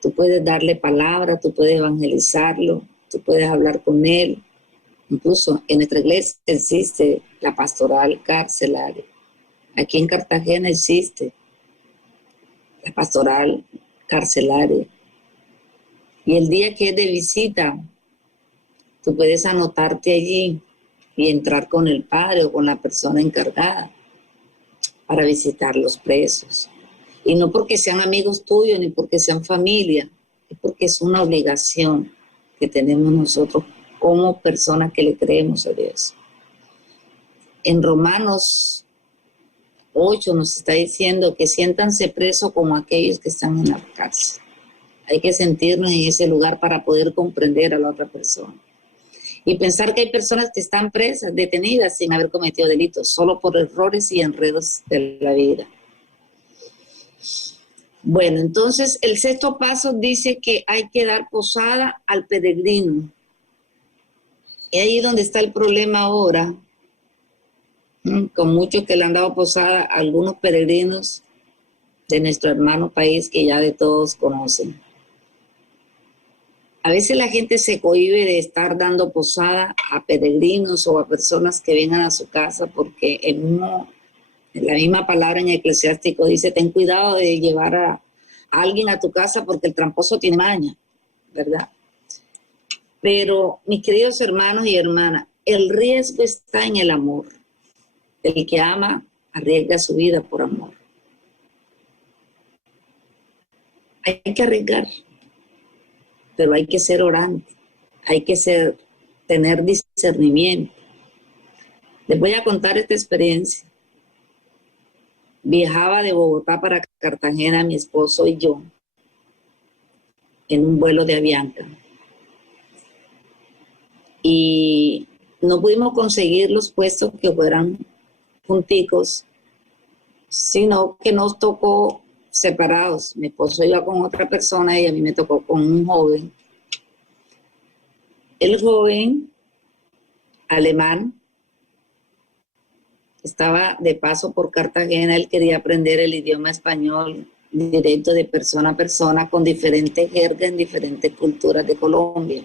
Tú puedes darle palabra, tú puedes evangelizarlo, tú puedes hablar con él. Incluso en nuestra iglesia existe la pastoral carcelaria. Aquí en Cartagena existe la pastoral carcelaria. Y el día que es de visita, tú puedes anotarte allí y entrar con el padre o con la persona encargada para visitar los presos. Y no porque sean amigos tuyos ni porque sean familia, es porque es una obligación que tenemos nosotros como personas que le creemos a Dios. En Romanos 8 nos está diciendo que siéntanse presos como aquellos que están en la cárcel. Hay que sentirnos en ese lugar para poder comprender a la otra persona. Y pensar que hay personas que están presas, detenidas sin haber cometido delitos, solo por errores y enredos de la vida. Bueno, entonces el sexto paso dice que hay que dar posada al peregrino. Y ahí donde está el problema ahora, con muchos que le han dado posada a algunos peregrinos de nuestro hermano país que ya de todos conocen. A veces la gente se cohíbe de estar dando posada a peregrinos o a personas que vengan a su casa porque la misma palabra en Eclesiástico dice, ten cuidado de llevar a alguien a tu casa porque el tramposo tiene maña, ¿verdad? Pero, mis queridos hermanos y hermanas, el riesgo está en el amor. El que ama arriesga su vida por amor. Hay que arriesgar, pero hay que ser orante, hay que tener discernimiento. Les voy a contar esta experiencia. Viajaba de Bogotá para Cartagena mi esposo y yo en un vuelo de Avianca. Y no pudimos conseguir los puestos que fueran junticos, sino que nos tocó separados. Mi esposo iba con otra persona y a mí me tocó con un joven. El joven alemán estaba de paso por Cartagena, él quería aprender el idioma español directo de persona a persona con diferentes jergas en diferentes culturas de Colombia.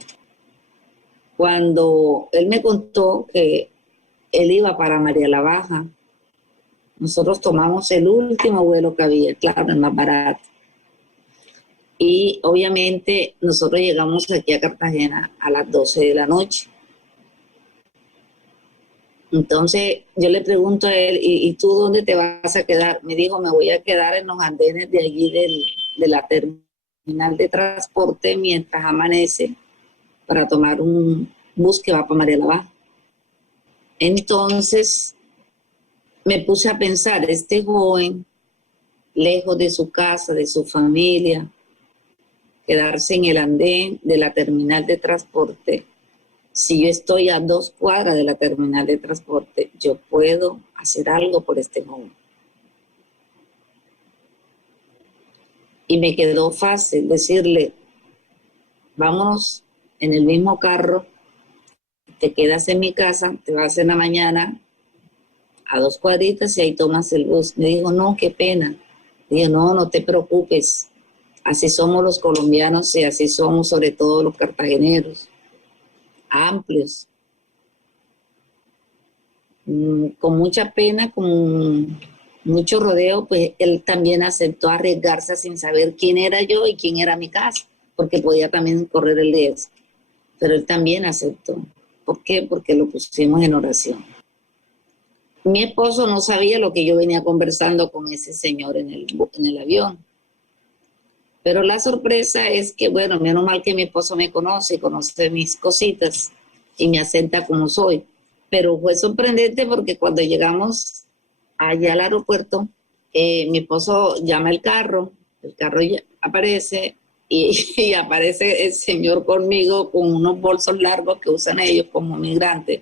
Cuando él me contó que él iba para María la Baja, nosotros tomamos el último vuelo que había, claro, el más barato. Y obviamente nosotros llegamos aquí a Cartagena a las 12 de la noche. Entonces yo le pregunto a él, ¿y tú dónde te vas a quedar? Me dijo, me voy a quedar en los andenes de allí de la terminal de transporte mientras amanece para tomar un bus que va para María la Baja. Entonces me puse a pensar, este joven, lejos de su casa, de su familia, quedarse en el andén de la terminal de transporte. Si yo estoy a 2 cuadras de la terminal de transporte, yo puedo hacer algo por este joven. Y me quedó fácil decirle, vámonos en el mismo carro, te quedas en mi casa, te vas en la mañana a 2 cuadritas y ahí tomas el bus. Me dijo, no, qué pena. Dije, no, no te preocupes. Así somos los colombianos y así somos sobre todo los cartageneros. Amplios. Con mucha pena, con mucho rodeo, pues él también aceptó arriesgarse sin saber quién era yo y quién era mi casa, porque podía también correr el riesgo. Pero él también aceptó. ¿Por qué? Porque lo pusimos en oración. Mi esposo no sabía lo que yo venía conversando con ese señor en el avión. Pero la sorpresa es que, bueno, menos mal que mi esposo me conoce mis cositas y me acepta como soy. Pero fue sorprendente porque cuando llegamos allá al aeropuerto, mi esposo llama el carro ya aparece y aparece el señor conmigo con unos bolsos largos que usan ellos como migrantes.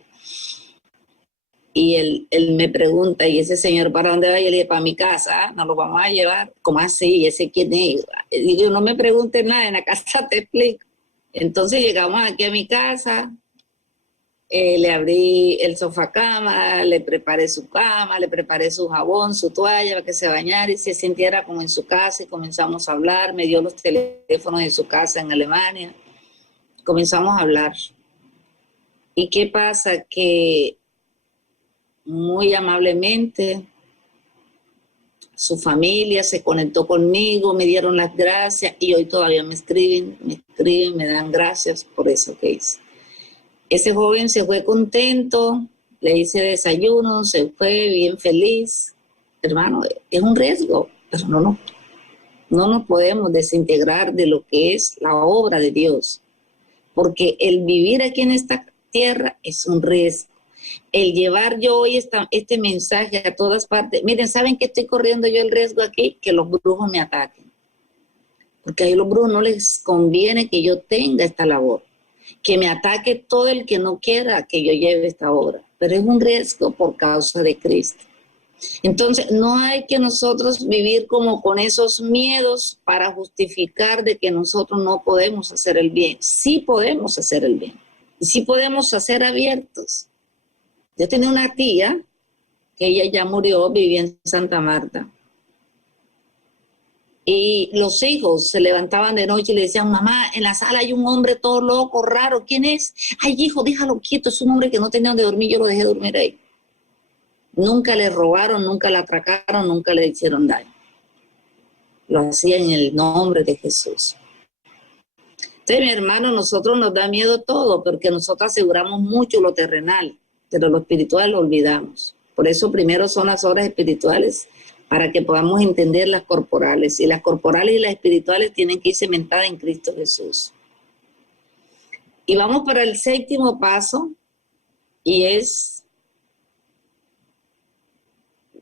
Y él me pregunta, ¿y ese señor para dónde va? Y yo le dije, para mi casa, nos lo vamos a llevar. ¿Cómo así? ¿Y ese quién es? Y digo, no me preguntes nada, en la casa te explico. Entonces llegamos aquí a mi casa, le abrí el sofá cama, le preparé su cama, le preparé su jabón, su toalla para que se bañara y se sintiera como en su casa y comenzamos a hablar. Me dio los teléfonos de su casa en Alemania. Comenzamos a hablar. ¿Y qué pasa? Que muy amablemente su familia se conectó conmigo, me dieron las gracias y hoy todavía me escriben, me dan gracias por eso que hice. Ese joven se fue contento, le hice desayuno, se fue bien feliz. Hermano, es un riesgo, pero no nos podemos desintegrar de lo que es la obra de Dios, porque el vivir aquí en esta tierra es un riesgo. El llevar yo hoy este mensaje a todas partes. Miren, ¿saben qué estoy corriendo yo el riesgo aquí? Que los brujos me ataquen. Porque a los brujos no les conviene que yo tenga esta labor. Que me ataque todo el que no quiera que yo lleve esta obra. Pero es un riesgo por causa de Cristo. Entonces, no hay que nosotros vivir como con esos miedos para justificar de que nosotros no podemos hacer el bien. Sí podemos hacer el bien. Y sí podemos hacer abiertos. Yo tenía una tía, que ella ya murió, vivía en Santa Marta. Y los hijos se levantaban de noche y le decían, mamá, en la sala hay un hombre todo loco, raro, ¿quién es? Ay, hijo, déjalo quieto, es un hombre que no tenía donde dormir, yo lo dejé dormir ahí. Nunca le robaron, nunca le atracaron, nunca le hicieron daño. lo hacía en el nombre de Jesús. Entonces, mi hermano, nosotros nos da miedo todo, porque nosotros aseguramos mucho lo terrenal, pero lo espiritual lo olvidamos. Por eso primero son las obras espirituales, para que podamos entender las corporales. Y las corporales y las espirituales tienen que ir cementadas en Cristo Jesús. Y vamos para el 7º paso, y es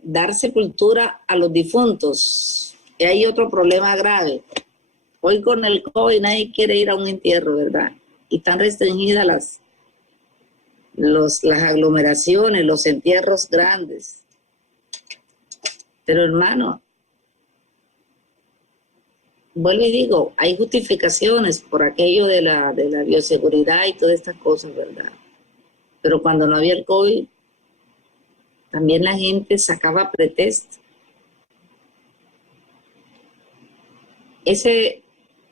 dar sepultura a los difuntos. Y hay otro problema grave. Hoy con el COVID nadie quiere ir a un entierro, ¿verdad? Y están restringidas las aglomeraciones, los entierros grandes. Pero hermano, vuelvo y digo, hay justificaciones por aquello de la bioseguridad y todas estas cosas, ¿verdad? Pero cuando no había el COVID, también la gente sacaba pretextos.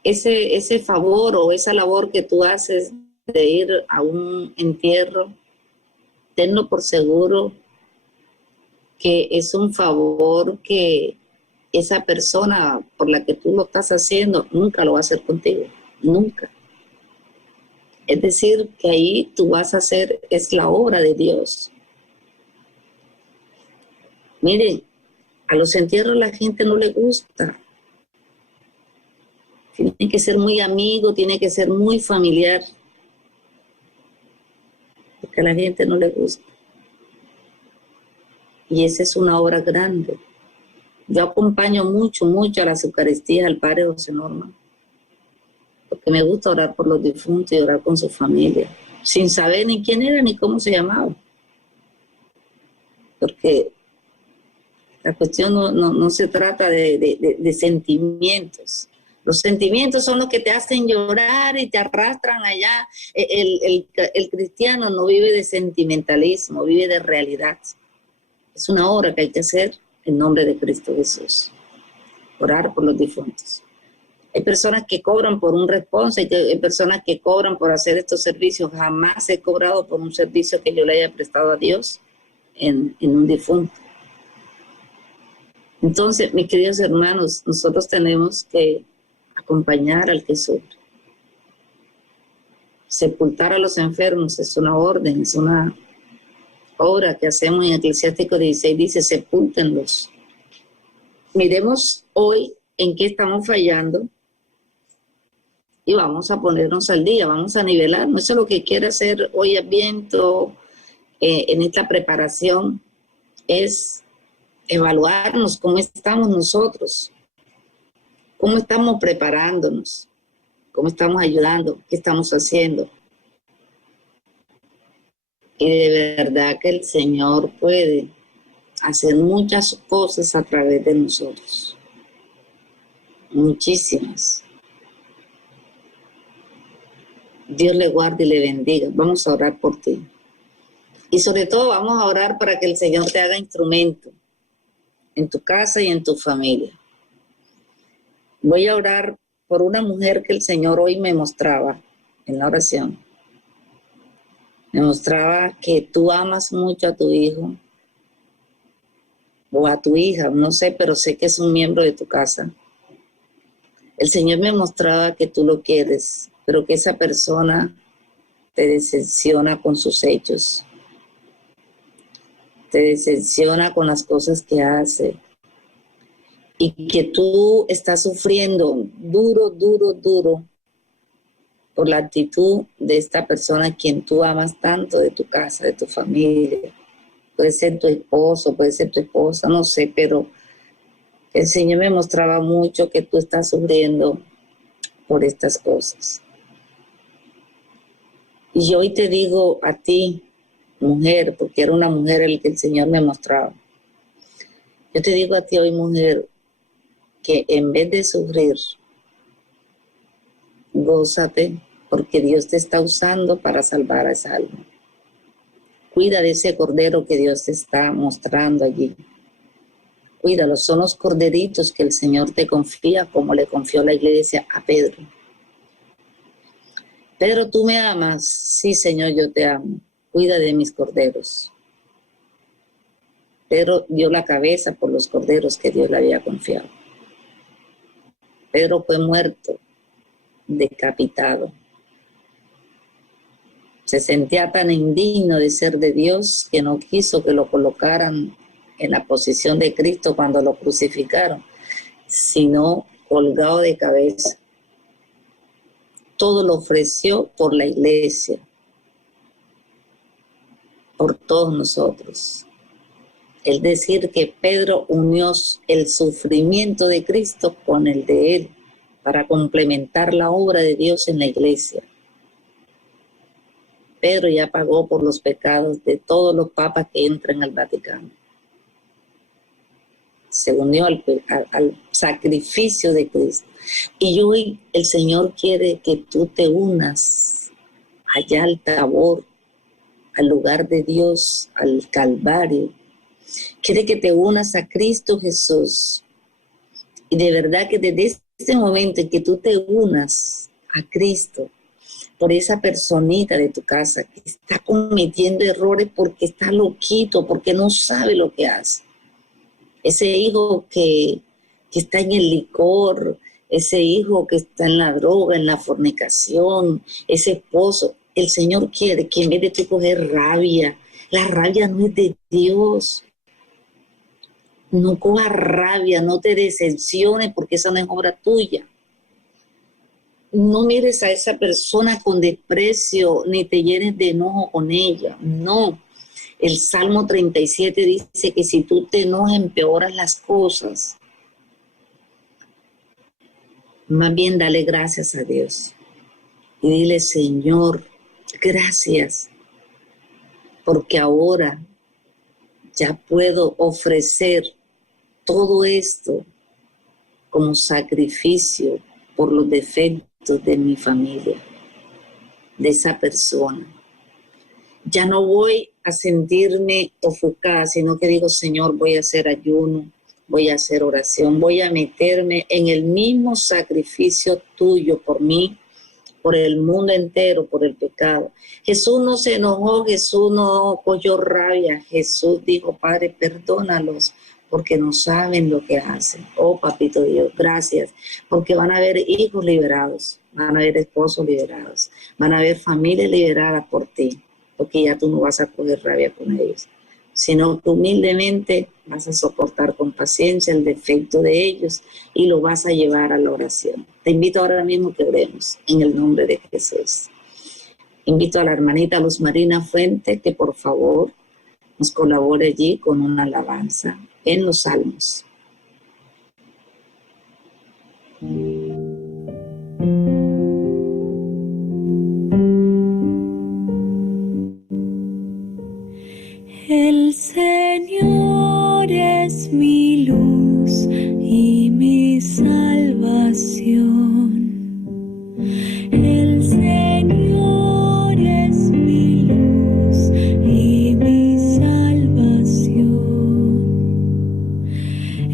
Ese favor o esa labor que tú haces de ir a un entierro, tenlo por seguro que es un favor que esa persona por la que tú lo estás haciendo nunca lo va a hacer contigo, nunca. Es decir, que ahí tú vas a hacer, es la obra de Dios. Miren, a los entierros la gente no le gusta. Tiene que ser muy amigo, tiene que ser muy familiar, porque a la gente no le gusta. Y esa es una obra grande. Yo acompaño mucho a las Eucaristías al Padre José Norma, porque me gusta orar por los difuntos y orar con su familia, sin saber ni quién era ni cómo se llamaba. Porque la cuestión no se trata de sentimientos. Los sentimientos son los que te hacen llorar y te arrastran allá. El cristiano no vive de sentimentalismo, vive de realidad. Es una obra que hay que hacer en nombre de Cristo Jesús. Orar por los difuntos. Hay personas que cobran por un responso, hay personas que cobran por hacer estos servicios. Jamás he cobrado por un servicio que yo le haya prestado a Dios en un difunto. Entonces, mis queridos hermanos, nosotros tenemos que acompañar al que sufre. Sepultar a los enfermos es una orden, es una obra que hacemos en Eclesiástico 16, dice, sepúltenlos. Miremos hoy en qué estamos fallando y vamos a ponernos al día, vamos a nivelarnos. Eso es lo que quiere hacer hoy Adviento en esta preparación, es evaluarnos cómo estamos nosotros, cómo estamos preparándonos, cómo estamos ayudando, qué estamos haciendo. Y de verdad que el Señor puede hacer muchas cosas a través de nosotros. Muchísimas. Dios le guarde y le bendiga. Vamos a orar por ti. Y sobre todo vamos a orar para que el Señor te haga instrumento en tu casa y en tu familia. Voy a orar por una mujer que el Señor hoy me mostraba en la oración. Me mostraba que tú amas mucho a tu hijo o a tu hija, no sé, pero sé que es un miembro de tu casa. El Señor me mostraba que tú lo quieres, pero que esa persona te decepciona con sus hechos, te decepciona con las cosas que hace y que tú estás sufriendo duro por la actitud de esta persona a quien tú amas tanto, de tu casa, de tu familia. Puede ser tu esposo, puede ser tu esposa, no sé, pero el Señor me mostraba mucho que tú estás sufriendo por estas cosas. Y yo hoy te digo a ti, mujer, porque era una mujer el que el Señor me mostraba. Yo te digo a ti hoy, mujer, que en vez de sufrir, gózate, porque Dios te está usando para salvar a esa alma. Cuida de ese cordero que Dios te está mostrando allí. Cuídalo, son los corderitos que el Señor te confía, como le confió la iglesia a Pedro. Pedro, ¿tú me amas? Sí, Señor, yo te amo. Cuida de mis corderos. Pedro dio la cabeza por los corderos que Dios le había confiado. Pedro fue muerto, decapitado. Se sentía tan indigno de ser de Dios que no quiso que lo colocaran en la posición de Cristo cuando lo crucificaron, sino colgado de cabeza. Todo lo ofreció por la iglesia, por todos nosotros. Es decir, que Pedro unió el sufrimiento de Cristo con el de él para complementar la obra de Dios en la iglesia. Pedro ya pagó por los pecados de todos los papas que entran al Vaticano. Se unió al sacrificio de Cristo. Y hoy el Señor quiere que tú te unas allá al Tabor, al lugar de Dios, al Calvario. Quiere que te unas a Cristo Jesús. Y de verdad que desde este momento en que tú te unas a Cristo, por esa personita de tu casa que está cometiendo errores porque está loquito, porque no sabe lo que hace. Ese hijo que está en el licor, ese hijo que está en la droga, en la fornicación, ese esposo. El Señor quiere que en vez de tú coger rabia, la rabia no es de Dios. No cojas rabia, no te decepciones porque esa no es obra tuya. No mires a esa persona con desprecio, ni te llenes de enojo con ella. No. El Salmo 37 dice que si tú te enojas, empeoras las cosas. Más bien dale gracias a Dios. Y dile, Señor, gracias. Porque ahora ya puedo ofrecer todo esto como sacrificio por los defectos de mi familia, de esa persona. Ya no voy a sentirme ofuscada, sino que digo, Señor, voy a hacer ayuno, voy a hacer oración, voy a meterme en el mismo sacrificio tuyo por mí, por el mundo entero, por el pecado. Jesús no se enojó, Jesús no cogió rabia, Jesús dijo, Padre, perdónalos, porque no saben lo que hacen. Oh, papito Dios, gracias, porque van a haber hijos liberados, van a haber esposos liberados, van a haber familias liberadas por ti, porque ya tú no vas a coger rabia con ellos, sino que humildemente vas a soportar con paciencia el defecto de ellos y lo vas a llevar a la oración. Te invito ahora mismo que oremos en el nombre de Jesús. Invito a la hermanita Luz Marina Fuente que por favor nos colabore allí con una alabanza en los salmos. El Señor es mi luz y mi salvación. El Señor es mi luz y mi salvación.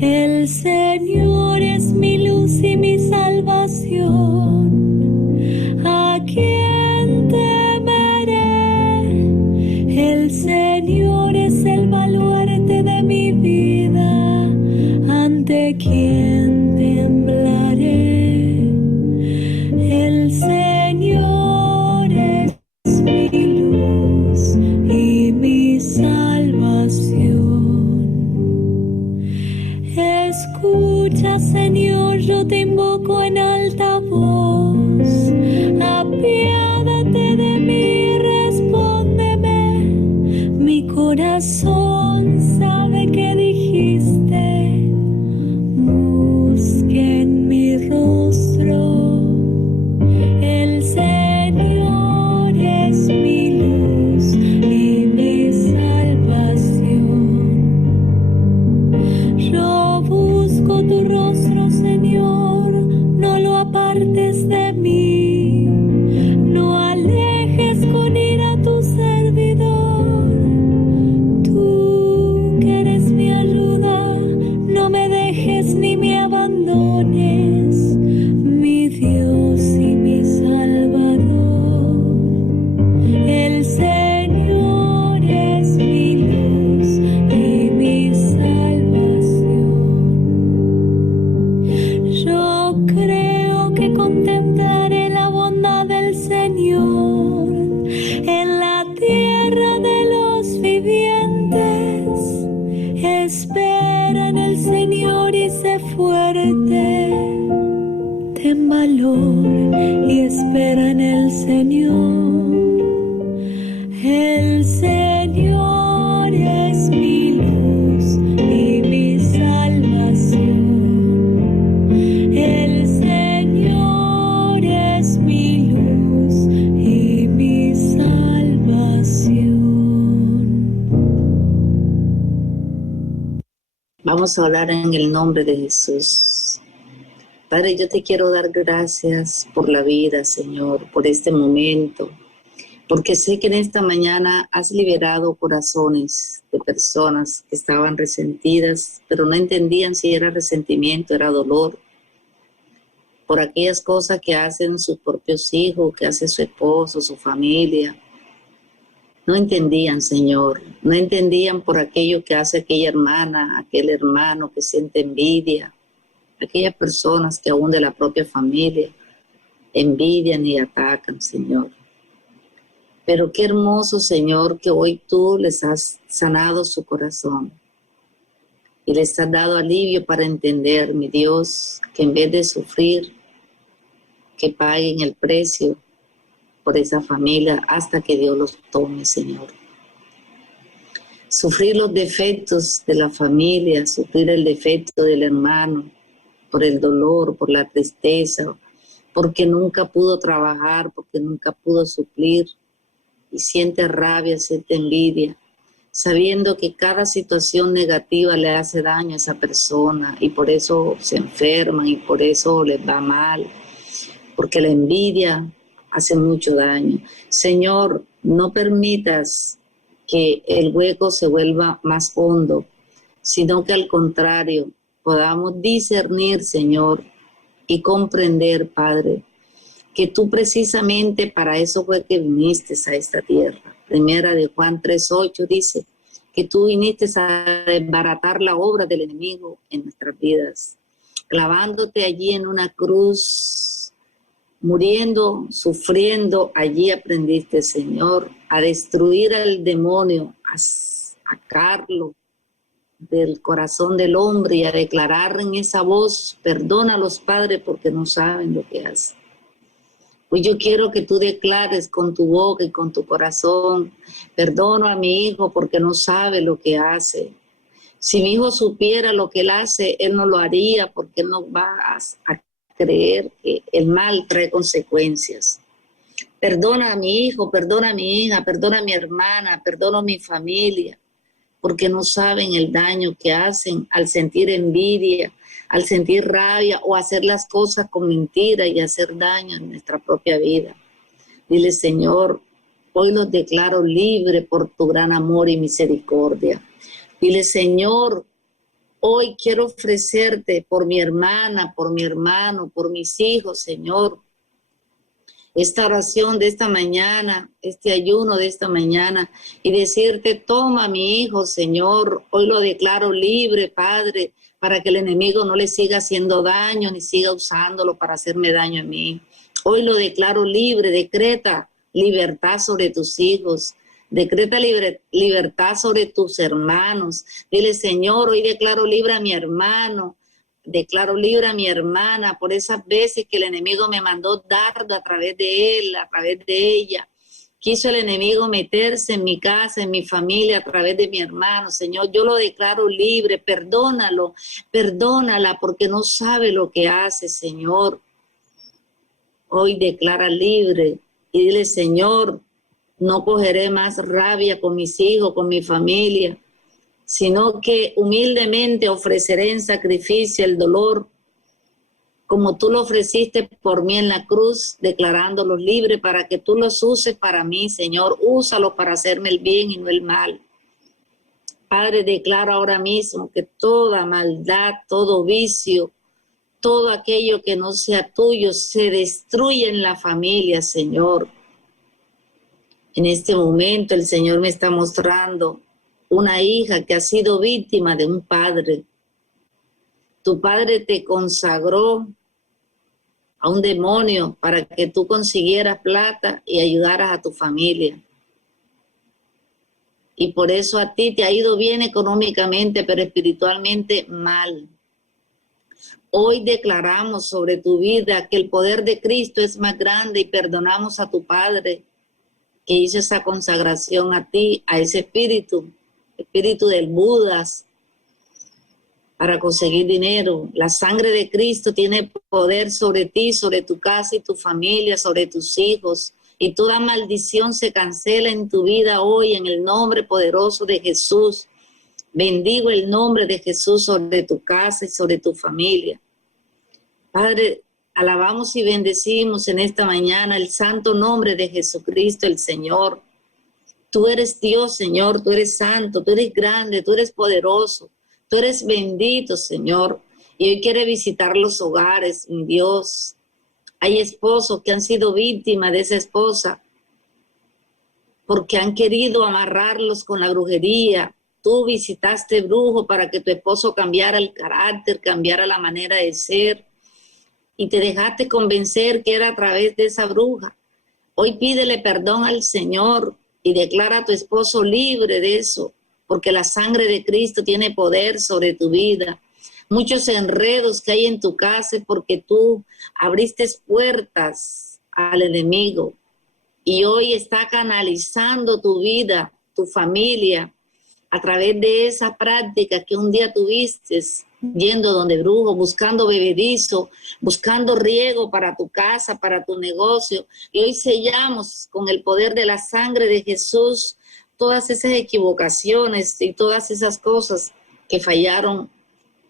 El Señor es mi luz y mi salvación. ¿A quién temeré? El Señor es el baluarte de mi vida. ¿Ante quién temblaré? El Señor es mi luz y mi salvación. Escucha, Señor, yo te invoco en alta voz. Apiádate de mí, respóndeme. Mi corazón sabe que dijiste, busquen mi rostro. El Señor es mi luz y mi salvación. Yo busco tu rostro, Señor, no lo apartes de mí, no alejes con ira tu servidor. Tú que eres mi ayuda, no me dejes ni me abandones, mi Dios y mi Salvador. El Señor es mi luz y mi salvación. Yo creo ten valor y espera en el Señor. El Señor es mi luz y mi salvación. El Señor es mi luz y mi salvación. Vamos a orar en el nombre de Jesús. Padre, yo te quiero dar gracias por la vida, Señor, por este momento, porque sé que en esta mañana has liberado corazones de personas que estaban resentidas, pero no entendían si era resentimiento, era dolor, por aquellas cosas que hacen sus propios hijos, que hace su esposo, su familia. No entendían, Señor, no entendían por aquello que hace aquella hermana, aquel hermano que siente envidia, aquellas personas que aún de la propia familia envidian y atacan, Señor. Pero qué hermoso, Señor, que hoy tú les has sanado su corazón y les has dado alivio para entender, mi Dios, que en vez de sufrir, que paguen el precio por esa familia hasta que Dios los tome, Señor. Sufrir los defectos de la familia, sufrir el defecto del hermano, por el dolor, por la tristeza, porque nunca pudo trabajar, porque nunca pudo suplir, y siente rabia, siente envidia, sabiendo que cada situación negativa le hace daño a esa persona y por eso se enferman y por eso les va mal, porque la envidia hace mucho daño. Señor, no permitas que el hueco se vuelva más hondo, sino que al contrario, podamos discernir, Señor, y comprender, Padre, que tú precisamente para eso fue que viniste a esta tierra. Primera de Juan 3:8 dice que tú viniste a desbaratar la obra del enemigo en nuestras vidas, clavándote allí en una cruz, muriendo, sufriendo, allí aprendiste, Señor, a destruir al demonio, a sacarlo del corazón del hombre y a declarar en esa voz: perdona a los padres porque no saben lo que hacen. Pues yo quiero que tú declares con tu boca y con tu corazón: perdono a mi hijo porque no sabe lo que hace. Si mi hijo supiera lo que él hace, él no lo haría, porque él no va a creer que el mal trae consecuencias. Perdona a mi hijo, perdona a mi hija, perdona a mi hermana, perdona a mi familia, porque no saben el daño que hacen al sentir envidia, al sentir rabia o hacer las cosas con mentira y hacer daño en nuestra propia vida. Dile: Señor, hoy los declaro libres por tu gran amor y misericordia. Dile: Señor, hoy quiero ofrecerte por mi hermana, por mi hermano, por mis hijos, Señor, esta oración de esta mañana, este ayuno de esta mañana, y decirte: toma a mi hijo, Señor, hoy lo declaro libre, Padre, para que el enemigo no le siga haciendo daño, ni siga usándolo para hacerme daño a mí. Hoy lo declaro libre. Decreta libertad sobre tus hijos, decreta libertad sobre tus hermanos. Dile: Señor, hoy declaro libre a mi hermano, declaro libre a mi hermana por esas veces que el enemigo me mandó dardo a través de él, a través de ella. Quiso el enemigo meterse en mi casa, en mi familia, a través de mi hermano. Señor, yo lo declaro libre. Perdónalo, perdónala, porque no sabe lo que hace, Señor. Hoy declara libre y dile: Señor, no cogeré más rabia con mis hijos, con mi familia, sino que humildemente ofreceré en sacrificio el dolor, como tú lo ofreciste por mí en la cruz, declarándolos libres para que tú los uses para mí, Señor. Úsalos para hacerme el bien y no el mal. Padre, declaro ahora mismo que toda maldad, todo vicio, todo aquello que no sea tuyo, se destruye en la familia, Señor. En este momento el Señor me está mostrando una hija que ha sido víctima de un padre. Tu padre te consagró a un demonio para que tú consiguieras plata y ayudaras a tu familia. Y por eso a ti te ha ido bien económicamente, pero espiritualmente mal. Hoy declaramos sobre tu vida que el poder de Cristo es más grande y perdonamos a tu Padre que hizo esa consagración a ti, a ese espíritu del Budas, para conseguir dinero. La sangre de Cristo tiene poder sobre ti, sobre tu casa y tu familia, sobre tus hijos. Y toda maldición se cancela en tu vida hoy en el nombre poderoso de Jesús. Bendigo el nombre de Jesús sobre tu casa y sobre tu familia. Padre, alabamos y bendecimos en esta mañana el santo nombre de Jesucristo, el Señor. Tú eres Dios, Señor, tú eres santo, tú eres grande, tú eres poderoso, tú eres bendito, Señor. Y hoy quiere visitar los hogares, mi Dios. Hay esposos que han sido víctimas de esa esposa porque han querido amarrarlos con la brujería. Tú visitaste brujo para que tu esposo cambiara el carácter, cambiara la manera de ser. Y te dejaste convencer que era a través de esa bruja. Hoy pídele perdón al Señor y declara a tu esposo libre de eso, porque la sangre de Cristo tiene poder sobre tu vida. Muchos enredos que hay en tu casa es porque tú abriste puertas al enemigo y hoy está canalizando tu vida, tu familia, a través de esa práctica que un día tuviste, yendo donde brujo, buscando bebedizo, buscando riego para tu casa, para tu negocio. Y hoy sellamos con el poder de la sangre de Jesús todas esas equivocaciones y todas esas cosas que fallaron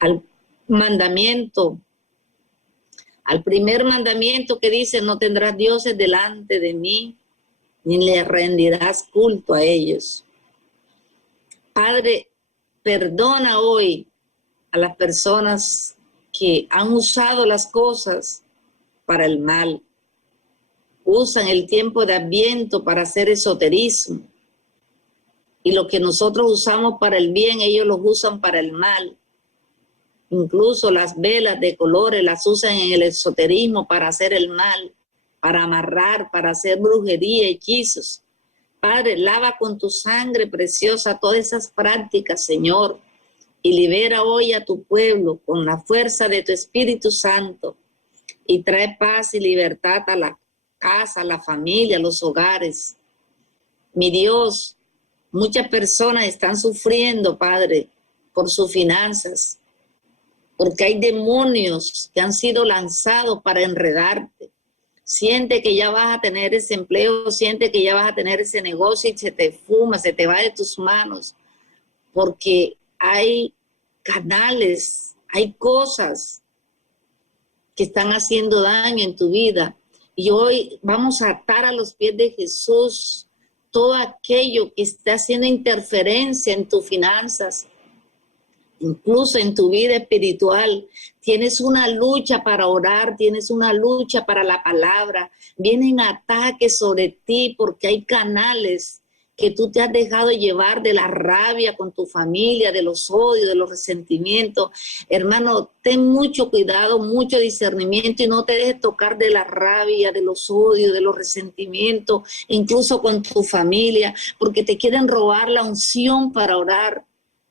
al mandamiento, al primer mandamiento que dice: no tendrás dioses delante de mí, ni le rendirás culto a ellos. Padre, perdona hoy a las personas que han usado las cosas para el mal. Usan el tiempo de Adviento para hacer esoterismo. Y lo que nosotros usamos para el bien, ellos los usan para el mal. Incluso las velas de colores las usan en el esoterismo para hacer el mal, para amarrar, para hacer brujería, hechizos. Padre, lava con tu sangre preciosa todas esas prácticas, Señor, y libera hoy a tu pueblo con la fuerza de tu Espíritu Santo y trae paz y libertad a la casa, a la familia, a los hogares. Mi Dios, muchas personas están sufriendo, Padre, por sus finanzas, porque hay demonios que han sido lanzados para enredarte. Siente que ya vas a tener ese empleo, siente que ya vas a tener ese negocio y se te fuma, se te va de tus manos, porque hay canales, hay cosas que están haciendo daño en tu vida. Y hoy vamos a atar a los pies de Jesús todo aquello que está haciendo interferencia en tus finanzas, incluso en tu vida espiritual. Tienes una lucha para orar, tienes una lucha para la palabra. Vienen ataques sobre ti porque hay canales que tú te has dejado llevar de la rabia con tu familia, de los odios, de los resentimientos. Hermano, ten mucho cuidado, mucho discernimiento y no te dejes tocar de la rabia, de los odios, de los resentimientos, incluso con tu familia, porque te quieren robar la unción para orar.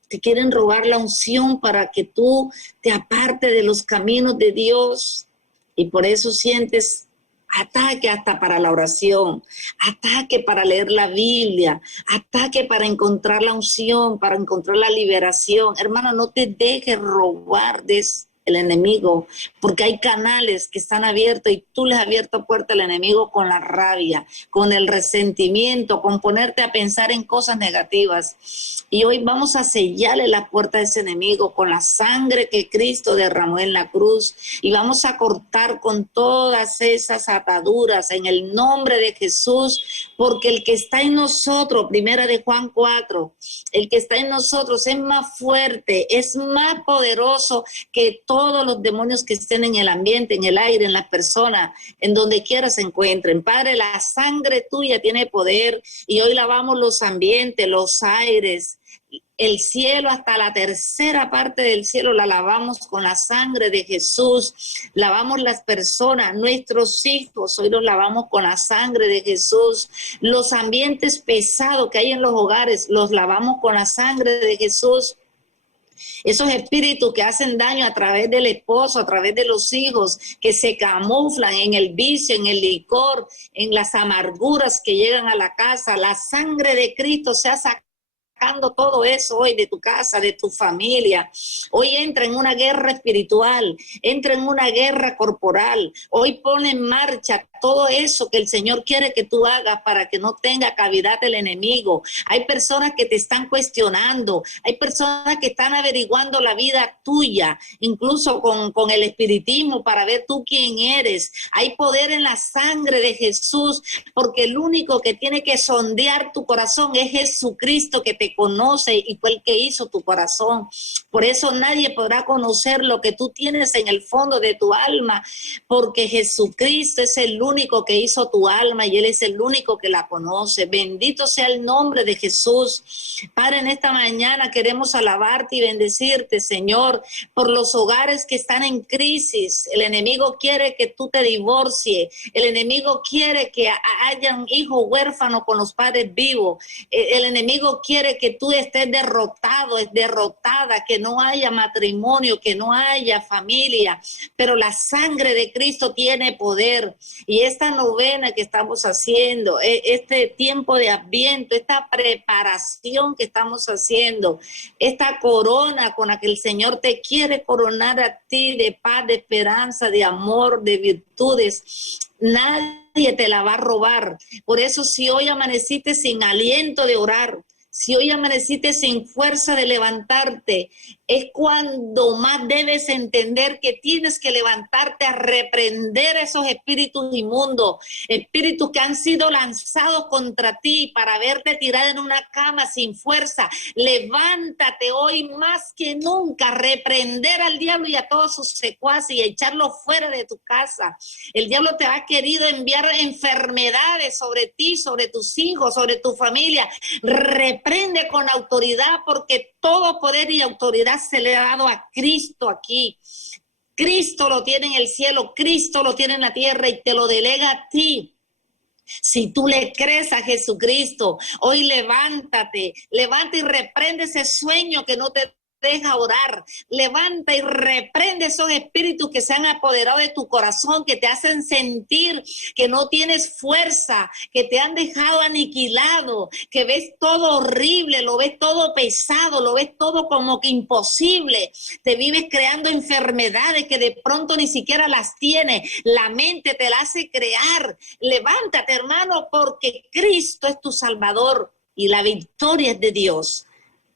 Te quieren robar la unción para que tú te apartes de los caminos de Dios. Y por eso sientes ataque hasta para la oración, ataque para leer la Biblia, ataque para encontrar la unción, para encontrar la liberación. Hermano, no te dejes robar de el enemigo, porque hay canales que están abiertos y tú les has abierto puerta al enemigo con la rabia, con el resentimiento, con ponerte a pensar en cosas negativas. Y hoy vamos a sellarle la puerta a ese enemigo con la sangre que Cristo derramó en la cruz y vamos a cortar con todas esas ataduras en el nombre de Jesús, porque el que está en nosotros, primera de Juan 4, el que está en nosotros es más fuerte, es más poderoso que todos los demonios que estén en el ambiente, en el aire, en las personas, en donde quiera se encuentren. Padre, la sangre tuya tiene poder y hoy lavamos los ambientes, los aires, el cielo, hasta la tercera parte del cielo la lavamos con la sangre de Jesús. Lavamos las personas, nuestros hijos, hoy los lavamos con la sangre de Jesús. Los ambientes pesados que hay en los hogares los lavamos con la sangre de Jesús. Esos espíritus que hacen daño a través del esposo, a través de los hijos, que se camuflan en el vicio, en el licor, en las amarguras que llegan a la casa. La sangre de Cristo se ha sacando todo eso hoy de tu casa, de tu familia. Hoy entra en una guerra espiritual, entra en una guerra corporal. Hoy pone en marcha todo eso que el Señor quiere que tú hagas para que no tenga cavidad el enemigo. Hay personas que te están cuestionando, hay personas que están averiguando la vida tuya, incluso con el espiritismo para ver tú quién eres. Hay poder en la sangre de Jesús, porque el único que tiene que sondear tu corazón es Jesucristo, que te conoce y fue el que hizo tu corazón. Por eso nadie podrá conocer lo que tú tienes en el fondo de tu alma, porque Jesucristo es el único que hizo tu alma y Él es el único que la conoce. Bendito sea el nombre de Jesús. Padre, en esta mañana queremos alabarte y bendecirte, Señor, por los hogares que están en crisis. El enemigo quiere que tú te divorcies. El enemigo quiere que hayan hijos huérfanos con los padres vivos. El enemigo quiere que tú estés derrotado, derrotada, que no haya matrimonio, que no haya familia. Pero la sangre de Cristo tiene poder. Y esta novena que estamos haciendo, este tiempo de Adviento, esta preparación que estamos haciendo, esta corona con la que el Señor te quiere coronar a ti de paz, de esperanza, de amor, de virtudes, nadie te la va a robar. Por eso, si hoy amaneciste sin aliento de orar, si hoy amaneciste sin fuerza de levantarte, es cuando más debes entender que tienes que levantarte a reprender esos espíritus inmundos, espíritus que han sido lanzados contra ti para verte tirada en una cama sin fuerza. Levántate hoy más que nunca, reprender al diablo y a todos sus secuaces y echarlo fuera de tu casa. El diablo te ha querido enviar enfermedades sobre ti, sobre tus hijos, sobre tu familia. Reprende con autoridad, porque todo poder y autoridad se le ha dado a Cristo aquí. Cristo lo tiene en el cielo, Cristo lo tiene en la tierra y te lo delega a ti. Si tú le crees a Jesucristo, hoy levántate, levanta y reprende ese sueño que no te deja orar. Levanta y reprende esos espíritus que se han apoderado de tu corazón, que te hacen sentir que no tienes fuerza, que te han dejado aniquilado, que ves todo horrible, lo ves todo pesado, lo ves todo como que imposible. Te vives creando enfermedades que de pronto ni siquiera las tienes. La mente te la hace crear. Levántate, hermano, porque Cristo es tu Salvador y la victoria es de Dios.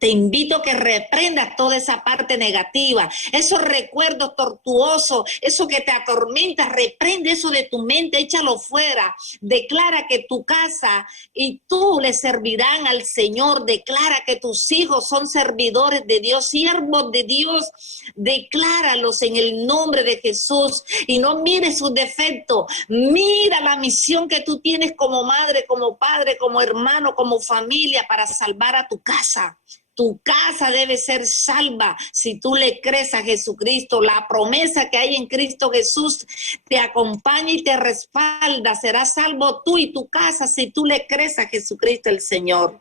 Te invito a que reprendas toda esa parte negativa, esos recuerdos tortuosos, eso que te atormenta, reprende eso de tu mente, échalo fuera. Declara que tu casa y tú le servirán al Señor. Declara que tus hijos son servidores de Dios, siervos de Dios. Decláralos en el nombre de Jesús y no mires sus defectos. Mira la misión que tú tienes como madre, como padre, como hermano, como familia para salvar a tu casa. Tu casa debe ser salva si tú le crees a Jesucristo. La promesa que hay en Cristo Jesús te acompaña y te respalda. Serás salvo tú y tu casa si tú le crees a Jesucristo el Señor.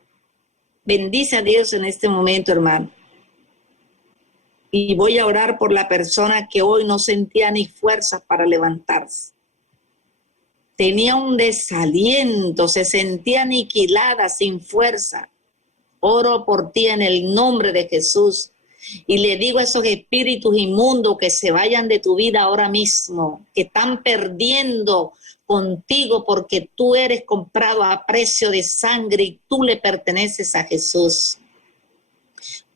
Bendice a Dios en este momento, hermano. Y voy a orar por la persona que hoy no sentía ni fuerzas para levantarse. Tenía un desaliento, se sentía aniquilada, sin fuerza. Oro por ti en el nombre de Jesús y le digo a esos espíritus inmundos que se vayan de tu vida ahora mismo, que están perdiendo contigo porque tú eres comprado a precio de sangre y tú le perteneces a Jesús.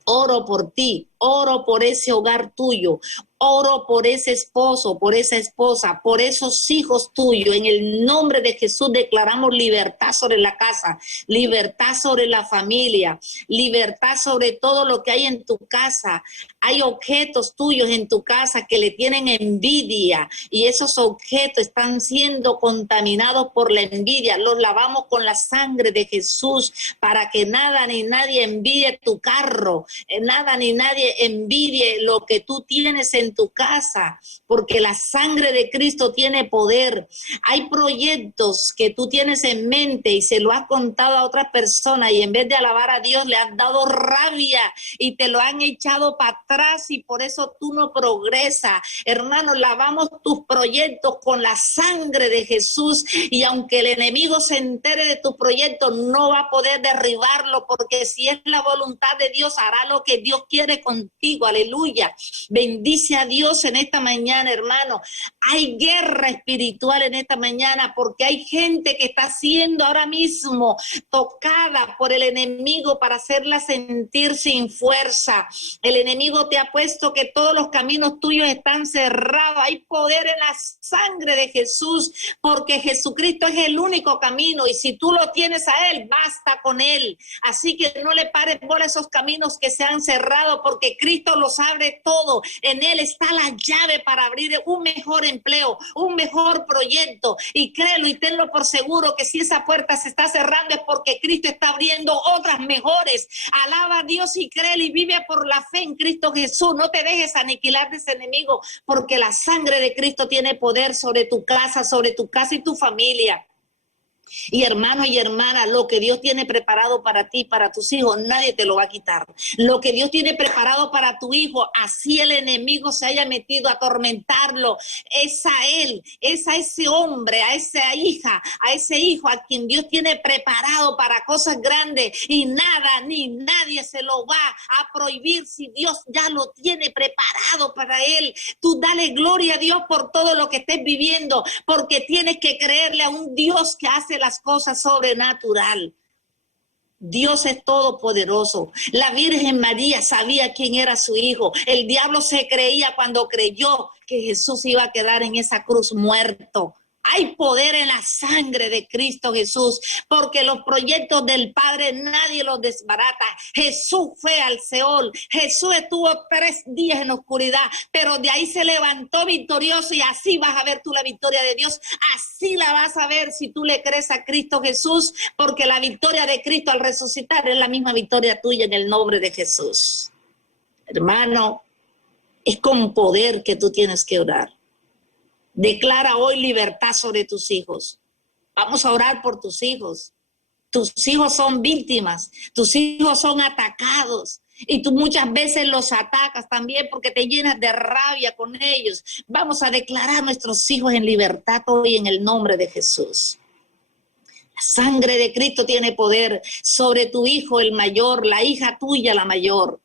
Oro por ti, oro por ese hogar tuyo, oro por ese esposo, por esa esposa, por esos hijos tuyos. En el nombre de Jesús declaramos libertad sobre la casa, libertad sobre la familia, libertad sobre todo lo que hay en tu casa. Hay objetos tuyos en tu casa que le tienen envidia y esos objetos están siendo contaminados por la envidia. Los lavamos con la sangre de Jesús para que nada ni nadie envidie tu carro, nada ni nadie envidie lo que tú tienes en en tu casa, porque la sangre de Cristo tiene poder. Hay proyectos que tú tienes en mente y se lo has contado a otras personas y en vez de alabar a Dios le has dado rabia y te lo han echado para atrás y por eso tú no progresas. Hermano, lavamos tus proyectos con la sangre de Jesús y aunque el enemigo se entere de tu proyecto, no va a poder derribarlo, porque si es la voluntad de Dios, hará lo que Dios quiere contigo. Aleluya. Bendice a Dios en esta mañana, hermano. Hay guerra espiritual en esta mañana porque hay gente que está siendo ahora mismo tocada por el enemigo para hacerla sentir sin fuerza. El enemigo te ha puesto que todos los caminos tuyos están cerrados. Hay poder en la sangre de Jesús porque Jesucristo es el único camino y si tú lo tienes a Él, basta con Él. Así que no le pares por esos caminos que se han cerrado porque Cristo los abre todo. En Él está la llave para abrir un mejor empleo, un mejor proyecto y créelo y tenlo por seguro que si esa puerta se está cerrando es porque Cristo está abriendo otras mejores. Alaba a Dios y créelo y vive por la fe en Cristo Jesús. No te dejes aniquilar de ese enemigo porque la sangre de Cristo tiene poder sobre tu casa y tu familia. Y hermano y hermana, lo que Dios tiene preparado para ti, para tus hijos, nadie te lo va a quitar. Lo que Dios tiene preparado para tu hijo, así el enemigo se haya metido a atormentarlo, es a él, es a ese hombre, a esa hija, a ese hijo a quien Dios tiene preparado para cosas grandes y nada ni nadie se lo va a prohibir si Dios ya lo tiene preparado para él. Tú dale gloria a Dios por todo lo que estés viviendo, porque tienes que creerle a un Dios que hace las cosas sobrenatural. Dios es todopoderoso. La Virgen María sabía quién era su hijo. El diablo se creía cuando creyó que Jesús iba a quedar en esa cruz muerto. Hay poder en la sangre de Cristo Jesús, porque los proyectos del Padre nadie los desbarata. Jesús fue al Seol, Jesús estuvo 3 días en oscuridad, pero de ahí se levantó victorioso y así vas a ver tú la victoria de Dios. Así la vas a ver si tú le crees a Cristo Jesús, porque la victoria de Cristo al resucitar es la misma victoria tuya en el nombre de Jesús. Hermano, es con poder que tú tienes que orar. Declara hoy libertad sobre tus hijos. Vamos a orar por tus hijos. Tus hijos son víctimas, tus hijos son atacados y tú muchas veces los atacas también porque te llenas de rabia con ellos. Vamos a declarar a nuestros hijos en libertad hoy en el nombre de Jesús. La sangre de Cristo tiene poder sobre tu hijo el mayor, la hija tuya la mayor.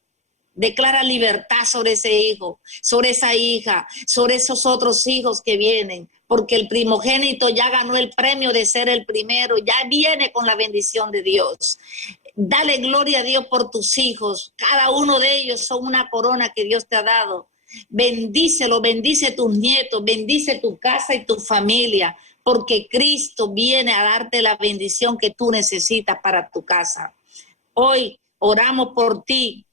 Declara libertad sobre ese hijo, sobre esa hija, sobre esos otros hijos que vienen, porque el primogénito ya ganó el premio de ser el primero, ya viene con la bendición de Dios. Dale gloria a Dios por tus hijos, cada uno de ellos son una corona que Dios te ha dado. Bendícelo, bendice tus nietos, bendice tu casa y tu familia, porque Cristo viene a darte la bendición que tú necesitas para tu casa. Hoy oramos por ti,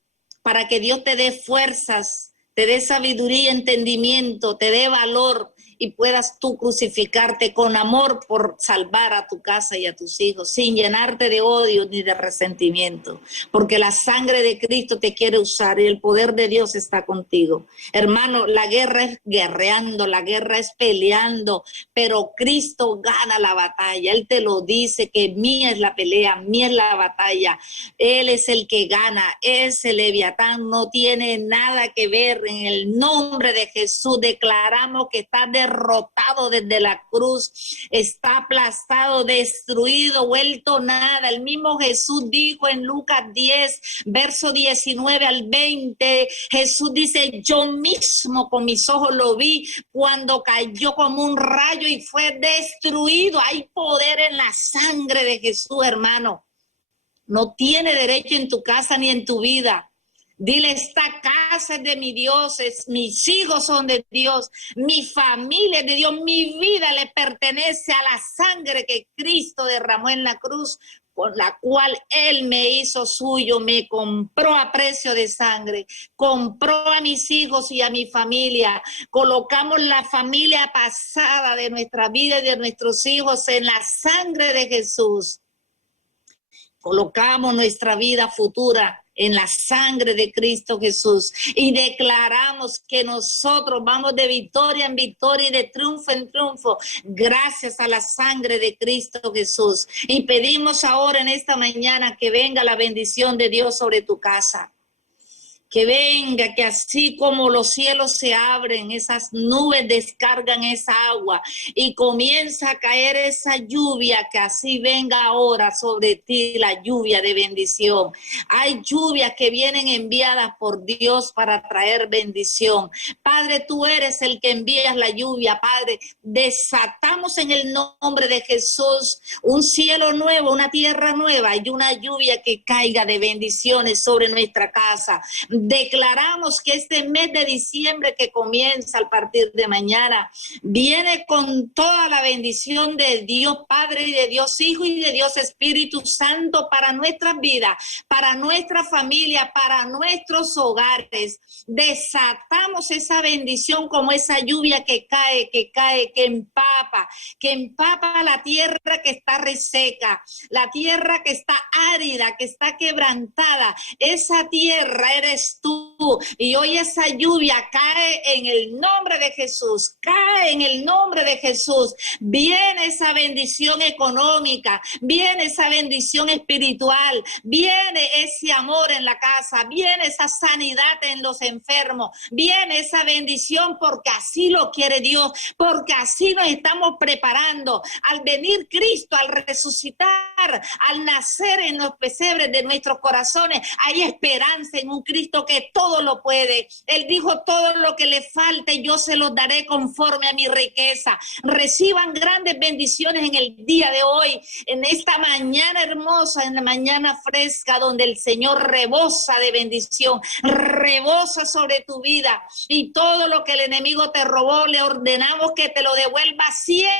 para que Dios te dé fuerzas, te dé sabiduría, entendimiento, te dé valor y puedas tú crucificarte con amor por salvar a tu casa y a tus hijos, sin llenarte de odio ni de resentimiento, porque la sangre de Cristo te quiere usar y el poder de Dios está contigo. Hermano, la guerra es guerreando, la guerra es peleando, pero Cristo gana la batalla. Él te lo dice, que mía es la pelea, mía es la batalla. Él es el que gana, ese Leviatán no tiene nada que ver. En el nombre de Jesús declaramos que está derrotado desde la cruz, está aplastado, destruido, vuelto nada. El mismo Jesús dijo en Lucas 10, verso 19 al 20, Jesús dice, yo mismo con mis ojos lo vi cuando cayó como un rayo y fue destruido. Hay poder en la sangre de Jesús, hermano. No tiene derecho en tu casa ni en tu vida. Dile, esta casa es de mi Dios, mis hijos son de Dios, mi familia es de Dios, mi vida le pertenece a la sangre que Cristo derramó en la cruz, por la cual Él me hizo suyo, me compró a precio de sangre, compró a mis hijos y a mi familia. Colocamos la familia pasada de nuestra vida y de nuestros hijos en la sangre de Jesús. Colocamos nuestra vida futura en la sangre de Cristo Jesús, y declaramos que nosotros vamos de victoria en victoria y de triunfo en triunfo gracias a la sangre de Cristo Jesús. Y pedimos ahora en esta mañana que venga la bendición de Dios sobre tu casa. Que venga, que así como los cielos se abren, esas nubes descargan esa agua y comienza a caer esa lluvia, que así venga ahora sobre ti la lluvia de bendición. Hay lluvias que vienen enviadas por Dios para traer bendición. Padre, tú eres el que envías la lluvia, Padre. Desatamos en el nombre de Jesús un cielo nuevo, una tierra nueva y una lluvia que caiga de bendiciones sobre nuestra casa. Declaramos que este mes de diciembre que comienza a partir de mañana viene con toda la bendición de Dios Padre y de Dios Hijo y de Dios Espíritu Santo para nuestras vidas, para nuestra familia, para nuestros hogares. Desatamos esa bendición como esa lluvia que cae, que empapa la tierra que está reseca, la tierra que está árida, que está quebrantada. Esa tierra eres tú, y hoy esa lluvia cae en el nombre de Jesús, cae en el nombre de Jesús. Viene esa bendición económica, viene esa bendición espiritual, viene ese amor en la casa, viene esa sanidad en los enfermos, viene esa bendición porque así lo quiere Dios, porque así nos estamos preparando. Al venir Cristo, al resucitar, al nacer en los pesebres de nuestros corazones, hay esperanza en un Cristo que todo lo puede. Él dijo: todo lo que le falte yo se los daré conforme a mi riqueza. Reciban grandes bendiciones en el día de hoy, en esta mañana hermosa, en la mañana fresca, donde el Señor rebosa de bendición, rebosa sobre tu vida, y todo lo que el enemigo te robó, le ordenamos que te lo devuelva 7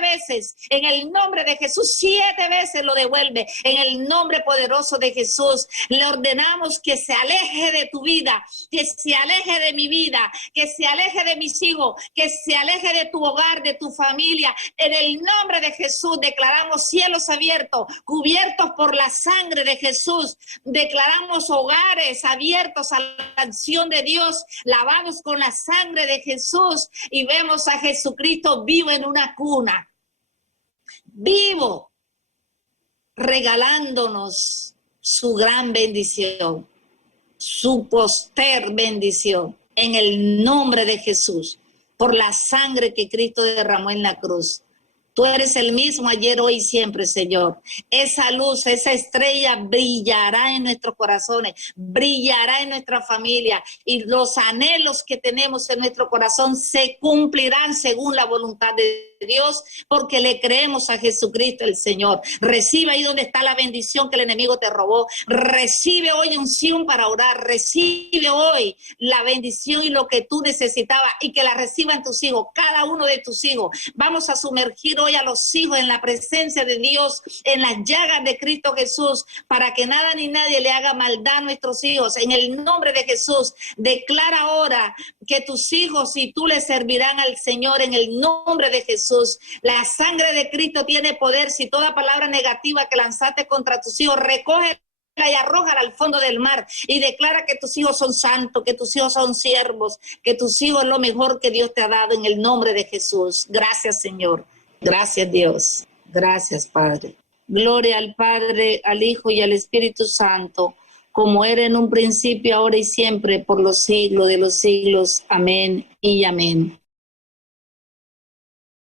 veces, en el nombre de Jesús. 7 veces lo devuelve, en el nombre poderoso de Jesús. Le ordenamos que se aleje de tu vida, que se aleje de mi vida, que se aleje de mis hijos, que se aleje de tu hogar, de tu familia. En el nombre de Jesús declaramos cielos abiertos, cubiertos por la sangre de Jesús. Declaramos hogares abiertos a la acción de Dios, lavados con la sangre de Jesús, y vemos a Jesucristo vivo en una cuna, vivo, regalándonos su gran bendición, su poster bendición, en el nombre de Jesús, por la sangre que Cristo derramó en la cruz. Tú eres el mismo ayer, hoy y siempre, Señor. Esa luz, esa estrella brillará en nuestros corazones, brillará en nuestra familia, y los anhelos que tenemos en nuestro corazón se cumplirán según la voluntad de Dios, porque le creemos a Jesucristo el Señor. Recibe ahí donde está la bendición que el enemigo te robó. Recibe hoy unción para orar. Recibe hoy la bendición y lo que tú necesitabas, y que la reciban tus hijos, cada uno de tus hijos. Vamos a sumergir hoy a los hijos en la presencia de Dios, en las llagas de Cristo Jesús, para que nada ni nadie le haga maldad a nuestros hijos. En el nombre de Jesús, declara ahora que tus hijos y tú les servirán al Señor en el nombre de Jesús. La sangre de Cristo tiene poder. Si toda palabra negativa que lanzaste contra tus hijos, recógela y arrójala al fondo del mar, y declara que tus hijos son santos, que tus hijos son siervos, que tus hijos es lo mejor que Dios te ha dado, en el nombre de Jesús. Gracias, Señor. Gracias, Dios. Gracias, Padre. Gloria al Padre, al Hijo y al Espíritu Santo, como era en un principio, ahora y siempre, por los siglos de los siglos. Amén y amén.